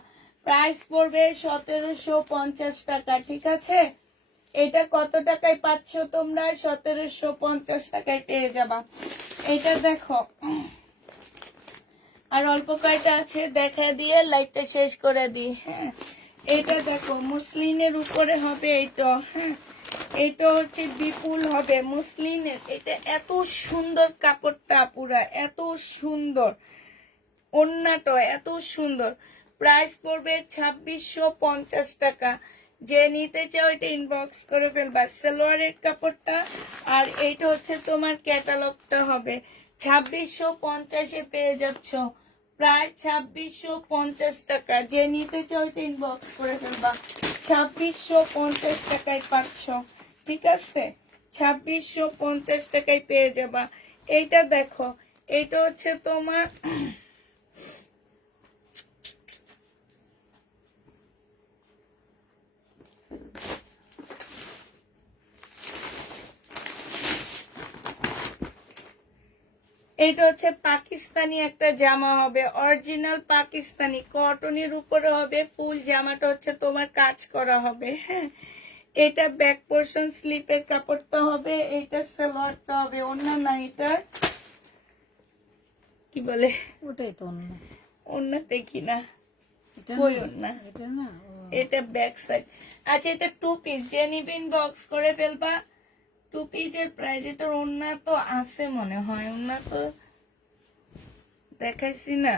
প্রাইস পড়বে 1750 টাকা, ঠিক আছে? এটা কত টাকায় পাচ্ছ তোমরা? 1750 টাকায় পেয়ে যাবা। এটা দেখো, আর অল্প কয়টা আছে দেখা দিয়ে লাইটটা শেষ করে দিই। হ্যাঁ, এটা দেখো মুসলিনের উপরে হবে এইটা। হ্যাঁ, এটা হচ্ছে বিপুল হবে মুসলিনের। এটা এত সুন্দর কাপড়টা, পুরা এত সুন্দর, ওড়নাটা এত সুন্দর। প্রাইস পড়বে 2650 টাকা। যে নিতে চাও এটা ইনবক্স করে ফেলবা। সালোয়ারের কাপড়টা আর এইটা হচ্ছে তোমার ক্যাটালগটা হবে। 2650 পেয়ে যাচ্ছ, প্রায় 2650 টাকা। যে নিতে চাও এটা ইনবক্স করে ফেলবা। 2650 টাকায় পাচ্ছ, ঠিক আছে? 2650 টাকায় পেয়ে যাবা। এইটা দেখো, এইটা হচ্ছে তোমার এটা হচ্ছে পাকিস্তানি একটা জামা হবে, অরিজিনাল পাকিস্তানি কটনের উপরে হবে। ফুল জামাটা হচ্ছে তোমার কাজ করা হবে। হ্যাঁ, এটা ব্যাক পোর্শন স্লিপের কাপড়টা হবে, এটা সালোয়ারটা হবে। অন্য না, এটা কি বলে ওটাই তো অন্য, অন্য দেখি না, এটা কই অন্য, এটা না এটা ব্যাক সাইড। আচ্ছা, এটা 2 পিস। যে নিবেন বক্স করে ফেলবা। 2 পিসের প্রাইস, এটার অন্য তো আছে মনে হয়, অন্য তো দেখাইছি না।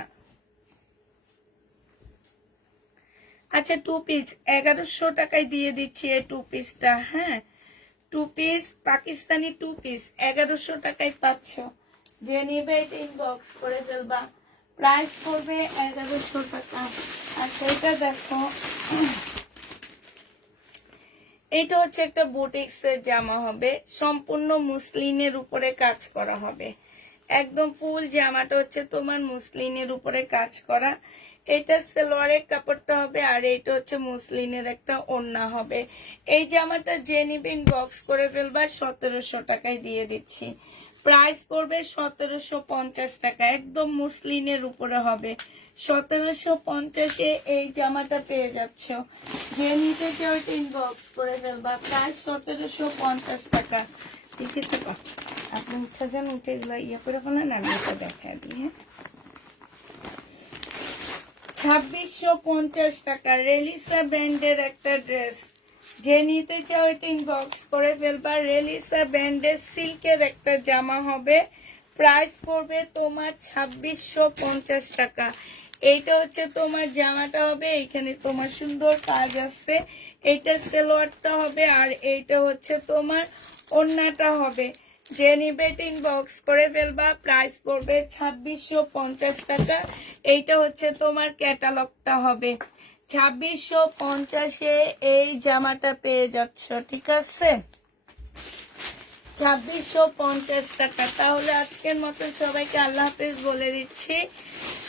আচ্ছা, 2 পিস 1100 টাকায় দিয়ে দিচ্ছি এই 2 পিসটা। হ্যাঁ, 2 পিস পাকিস্তানি 2 পিস 1100 টাকায় পাচ্ছ। যে নিবে এটা ইনবক্স করে ফেলবা। প্রাইস পড়বে 1100 টাকা। আচ্ছা, এটা দেখো, এটা হচ্ছে একটা বুটিক্স এর জামা হবে, সম্পূর্ণ মুসলিনের উপরে কাজ করা হবে। একদম ফুল জামাটা হচ্ছে তোমার মুসলিনের উপরে কাজ করা। এটা সালোয়ারের কাপড়টা হবে, আর এটা হচ্ছে মুসলিনের একটা ওড়না হবে। এই জামাটা যে নিবেন বক্স করে ফেলবা। 1700 টাকায় দিয়ে দিচ্ছি। প্রাইস পড়বে 1750 টাকা। একদম মুসলিনের উপরে হবে। 1750 এই জামাটা পেয়ে যাচ্ছ। যে নিতে চাও ইনবক্স করে ফেলবা। প্রাইস 1750 টাকা, ঠিক আছে? আপনি উঠে যান, উঠে এগুলো ইয়ে করে ফেলেন, আমি এটা দেখা দিই। হ্যাঁ, 2650 টাকা রেলিসা ব্র্যান্ডের একটা ড্রেস। যে নিতে চাও এটা ইনবক্স করে ফেলবা। রেলিসা ব্র্যান্ডের সিল্কের একটা জামা হবে। প্রাইস পড়বে তোমার 2650 টাকা। এইটা হচ্ছে তোমার জামাটা হবে, এইখানে তোমার সুন্দর কাজ আছে। এইটা সালোয়ারটা হবে, আর এইটা হচ্ছে তোমার ওড়নাটা হবে। যে নিবে ইনবক্স করে ফেলবা। প্রাইস পড়বে 2650 টাকা। এইটা হচ্ছে তোমার ক্যাটালগটা হবে। 2650 এই জামাটা পেয়ে যাচ্ছ, ঠিক আছে? 2650 টাকা। তাহলে আজকের মতো সবাইকে আল্লাহ হাফেজ বলে দিচ্ছি।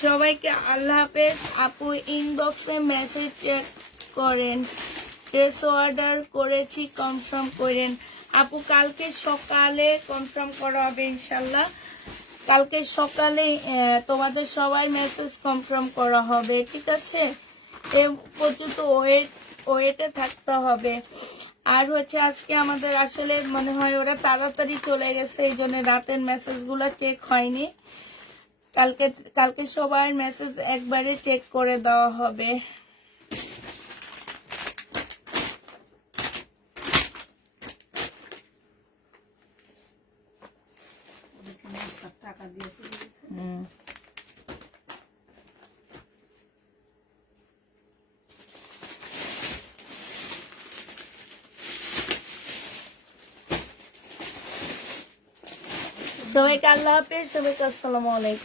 সবাইকে আল্লাহ হাফেজ। আপু ইনবক্সে মেসেজ চেক করেন। ড্রেস অর্ডার করেছি, কনফার্ম করেন। আপু কালকে সকালে কনফার্ম করা হবে ইনশাল্লাহ। কালকে সকালে তোমাদের সবাই মেসেজ কনফার্ম করা হবে, ঠিক আছে? এ পর্যন্ত ওয়েটে থাকতে হবে। আর হচ্ছে আজকে আমাদের আসলে মনে হয় ওরা তাড়াতাড়ি চলে গেছে, এই জন্য রাতের মেসেজগুলো চেক হয়নি। কালকে সবার মেসেজ একবারে চেক করে দেওয়া হবে। টাকা দিয়েছে। সবাইকে আল্লাহ হাফেজ, সবাইকে আসসালামু আলাইকুম।